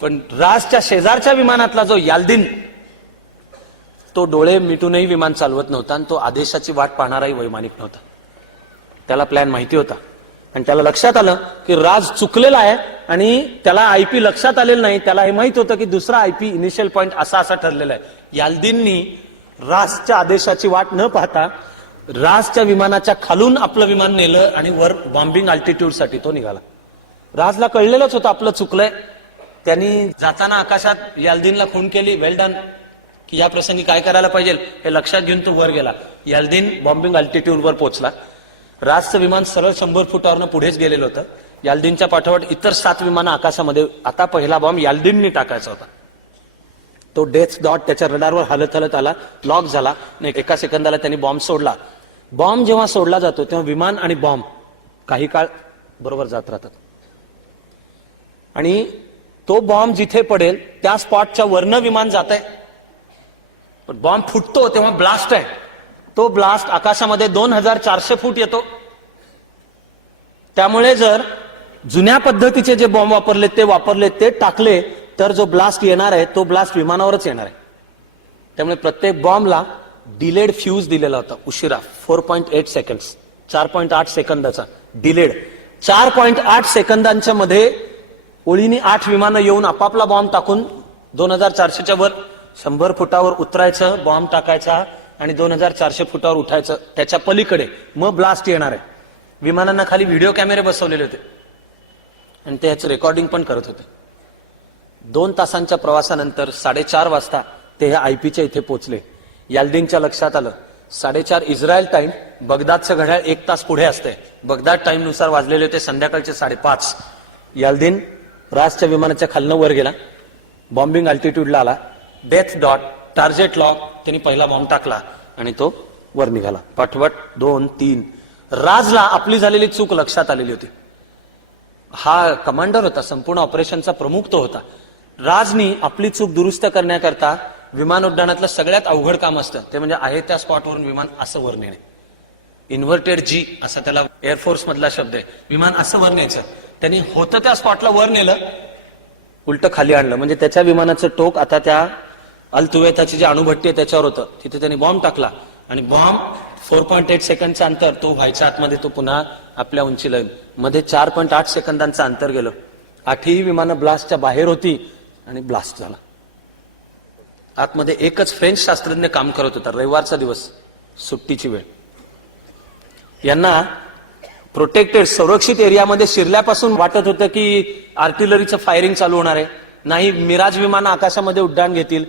पण राजच्या शेजारच्या विमानातला जो याल्दिन, तो डोळे मिटूनही विमान चालवत नव्हता आणि तो आदेशाची वाट पाहणाराही वैमानिक नव्हता. त्याला प्लॅन माहिती होता आणि त्याला लक्षात आलं की राज चुकलेला आहे आणि त्याला आयपी लक्षात आलेलं नाही. त्याला हे माहित होतं की दुसरा आयपी इनिशियल पॉइंट असा ठरलेला आहे. याल्दिननी राजच्या आदेशाची वाट न पाहता राजच्या विमानाच्या खालून आपलं विमान नेलं आणि वर बॉम्बिंग अल्टिट्यूड साठी तो निघाला. राजला कळलेलंच होतं आपलं चुकलंय. त्यांनी जाताना आकाशात याल्दिनला खून केली. वेल डन, की या प्रसंगी काय करायला पाहिजे हे लक्षात घेऊन तो वर गेला. याल्दिन बॉम्बिंग अल्टिट्यूड वर पोहोचला. राजचं विमान सरळ 100 फुटावरनं पुढेच गेलेलं होतं. याल्दिनच्या पाठोपाठ इतर 7 विमानं आकाशामध्ये. आता पहिला बॉम्ब याल्दिननी टाकायचा होता. तो डेथ डॉट त्याच्या रडारवर हलत हलत आला, लॉक झाला आणि 1 सेकंदाला त्यांनी बॉम्ब सोडला. बॉम्ब जेव्हा सोडला जातो तेव्हा विमान आणि बॉम्ब काही काळ बरोबर जात राहतात. आणि तो बॉम्ब जिथे पडेल त्या स्पॉटच्या वरनं विमान जात आहे. पण बॉम्ब फुटतो तेव्हा ब्लास्ट आहे. तो ब्लास्ट आकाशामध्ये 2400 फूट येतो. त्यामुळे जर जुन्या पद्धतीचे जे बॉम्ब वापरले ते टाकले तर जो ब्लास्ट येणार आहे तो ब्लास्ट विमानावरच येणार आहे. त्यामुळे प्रत्येक बॉम्बला डिलेड फ्यूज दिलेला होता, उशिरा. 4.8 सेकंड्स, 4.8 सेकंदाचा डिलेड. 4.8 सेकंदांच्या मध्ये ओळीने 8 विमानं येऊन आपापला बॉम्ब टाकून 2400च्या वर 100 फुटावर उतरायचं, बॉम्ब टाकायचा आणि 2400 फुटावर उठायचं. त्याच्या पलीकडे मग ब्लास्ट येणार आहे. विमानांना खाली व्हिडिओ कॅमेरे बसवलेले होते आणि ते ह्याचं रेकॉर्डिंग पण करत होते. 2 तासांच्या प्रवासानंतर 4:30 वाजता ते ह्या आयपीच्या इथे पोहोचले. याल्दिनच्या लक्षात आलं 4:30 इस्रायल टाइम, बगदादचं घड्याळ 1 तास पुढे असते. बगदाद टाइम नुसार वाजलेले होते संध्याकाळचे 5:30. याल्दिन राजच्या विमानाच्या खालनं वर गेला, बॉम्बिंग अल्टिट्यूडला आला, डेथ डॉट टार्गेट लॉक, त्यांनी पहिला बॉम्ब टाकला आणि तो वर निघाला. पटपट 2, 3. राजला आपली झालेली चूक लक्षात आलेली होती. हा कमांडर होता, संपूर्ण ऑपरेशनचा प्रमुख तो होता. राजनी आपली चूक दुरुस्त करण्याकरता विमान उड्डाणातलं सगळ्यात अवघड काम असतं ते म्हणजे आहे त्या स्पॉटवरून विमान असं वर नेणे. इन्व्हर्टेड जी असा त्याला एअरफोर्स मधला शब्द आहे. विमान असं वर न्यायचं. त्यांनी होतं त्या स्पॉटला वर नेलं, उलट खाली आणलं. म्हणजे त्याच्या विमानाचं टोक आता त्या अल्तुवेताची जी अणुभट्टी आहे त्याच्यावर होतं. तिथे त्यांनी बॉम्ब टाकला आणि बॉम्ब 4.8 सेकंडचं अंतर तो व्हायच्या आतमध्ये तो पुन्हा आपल्या उंचीला येईल. मध्ये 4.8 सेकंदांचं अंतर गेलं. 8ही विमानं ब्लास्टच्या बाहेर होती आणि ब्लास्ट झाला. आतमध्ये एकच फ्रेंच शास्त्रज्ञ काम करत होता. रविवारचा दिवस, सुट्टीची वेळ. यांना प्रोटेक्टेड संरक्षित एरियामध्ये शिरल्यापासून वाटत होतं की आर्टिलरीचं फायरिंग चालू होणार आहे. नाही, मिराज विमानं आकाशामध्ये उड्डाण घेतील.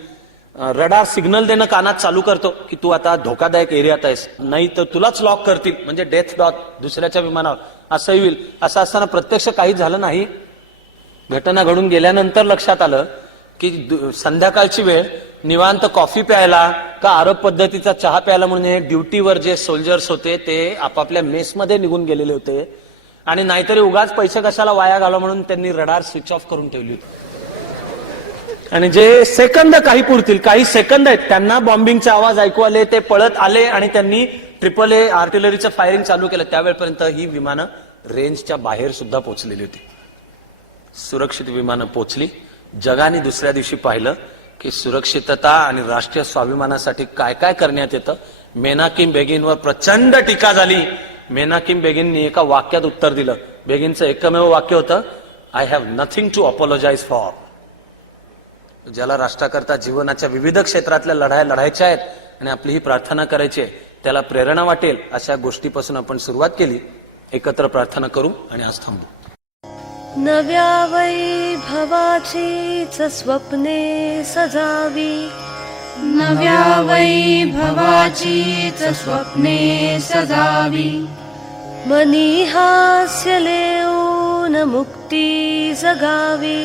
रडार सिग्नल देणं कानात चालू करतो की तू आता धोकादायक एरियात आहेस, नाही तर तुलाच लॉक करतील, म्हणजे डेथ डॉट दुसऱ्याच्या विमानावर असं होईल. असं असताना प्रत्यक्ष काही झालं नाही. घटना घडून गेल्यानंतर लक्षात आलं की संध्याकाळची वेळ, निवांत कॉफी प्यायला का अरब पद्धतीचा चहा प्यायला म्हणून ड्युटीवर जे सोल्जर्स होते ते आपापल्या मेसमध्ये निघून गेलेले होते. आणि नाहीतरी उगाच पैसे कशाला वाया घालवा म्हणून त्यांनी रडार स्विच ऑफ करून ठेवली होती. आणि जे सेकंद काही पुरतील, काही सेकंद आहेत, त्यांना बॉम्बिंगचे आवाज ऐकू आले, ते पळत आले आणि त्यांनी AAA आर्टिलरीचं फायरिंग चालू केलं. त्यावेळपर्यंत ही विमानं रेंजच्या बाहेर सुद्धा पोहोचलेली होती. सुरक्षित विमानं पोहोचली. जगाने दुसऱ्या दिवशी पाहिलं की सुरक्षितता आणि राष्ट्रीय स्वाभिमानासाठी काय काय करण्यात येतं. मेनाकीम बेगिनवर प्रचंड टीका झाली. मेनाकीम बेगिननी एका वाक्यात उत्तर दिलं. बेगिनचं एकमेव वाक्य होतं, I have nothing to apologize for. ज्याला राष्ट्राकरता जीवनाच्या विविध क्षेत्रातल्या लढाया लढायच्या आहेत आणि आपली ही प्रार्थना करायची आहे, त्याला प्रेरणा वाटेल अशा गोष्टीपासून आपण सुरुवात केली. एकत्र प्रार्थना करू आणि आज थांबू. नव्या वैभवाचीच स्वप्ने सजावी, नव्या वैभवाचीच स्वप्ने सजावी. मनी हास्य लेऊन मुक्ती जगावी,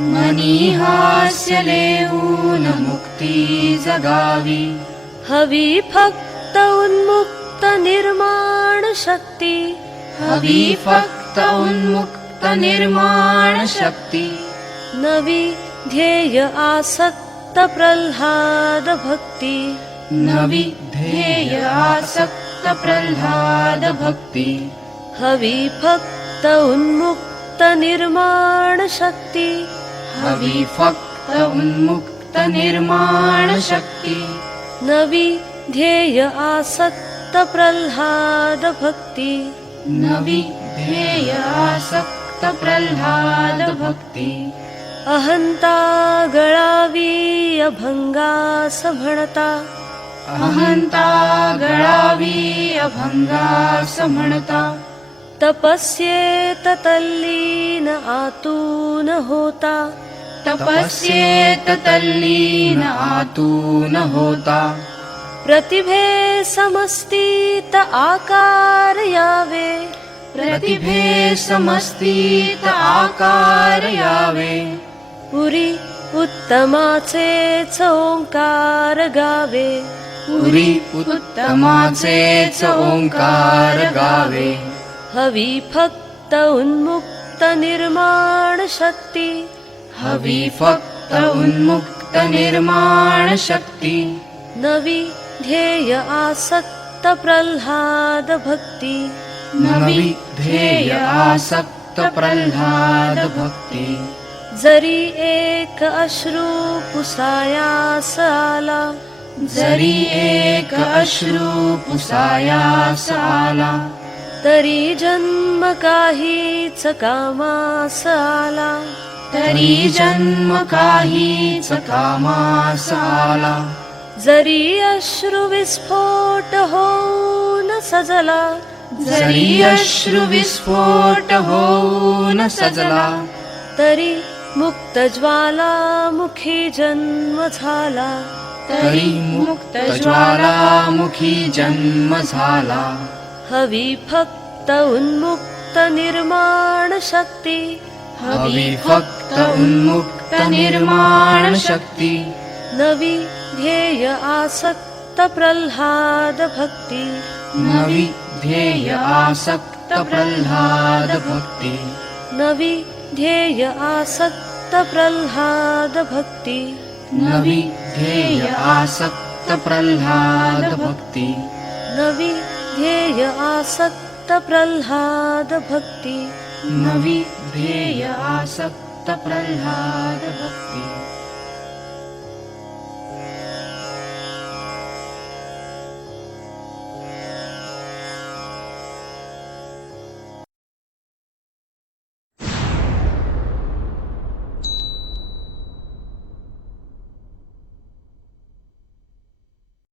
मनी हास्य लेऊन मुक्ती जगावी. हवी फक्त उन्मुक्त निर्माण शक्ती, हवी फक्त उन्मुक्त निर्माण शक्ती. नवी ध्येय आसक्त प्रल्हाद भक्ती, नवी ध्येय आसक्त प्रल्हाद भक्ती. हवी फक्त उन्मुक्त निर्माण शक्ती, हवी फक्त उन्मुक्त निर्माण शक्ती. नवी ध्येय आसक्त प्रल्हाद भक्ती. नवी ध्येय आसक्त प्रल्हाद भक्ती. अहंता गळावी अभंगास म्हणता, अहंता गळावी अभंगास म्हणता. तपस्येत तल्लीन आतून होता, तपस्येत तल्लीन आतून होता. प्रतिभे समस्तीत आकार यावे, प्रतिभे समस्तीत आकार यावे. पुरी उत्तमाचेच ओंकार गावे, पुरी उत्तमाचेच ओंकार गावे. हवी फक्त उन्मुक्त निर्माण शक्ती, हवी फक्त उन्मुक्त निर्माण शक्ती. नवी ध्येय आसक्त प्रल्हाद भक्ती. नवी ध्येय आसक्त प्रल्हाद भक्ती. जरी एक अश्रू पुसायास आला, जरी एक अश्रू पुसायास आला. तरी जन्म काहीच कामास आला, तरी जन्म काहीच कामास आला. जरी अश्रू विस्फोट होऊन सजला, जरी अश्रू विस्फोट होऊन सजला. तरी मुक्त ज्वालामुखी जन्म झाला, तरी मुक्त ज्वालामुखी जन्म झाला. हवी फक्त उन्मुक्त निर्माण शक्ती, हवी फक्त उन्मुक्त निर्माण शक्ती नवी ध्येय आसक्त प्रल्हाद भक्ती नवी ध्येय आसक्त प्रल्हाद भक्ती नवी ध्येय आसक्त प्रल्हाद भक्ती नवी ध्येय आसक्त प्रल्हाद भक्ती नवी ध्येय आसक्त प्रल्हाद भक्ती नवी ध्येय आसक्त प्रल्हाद भक्ती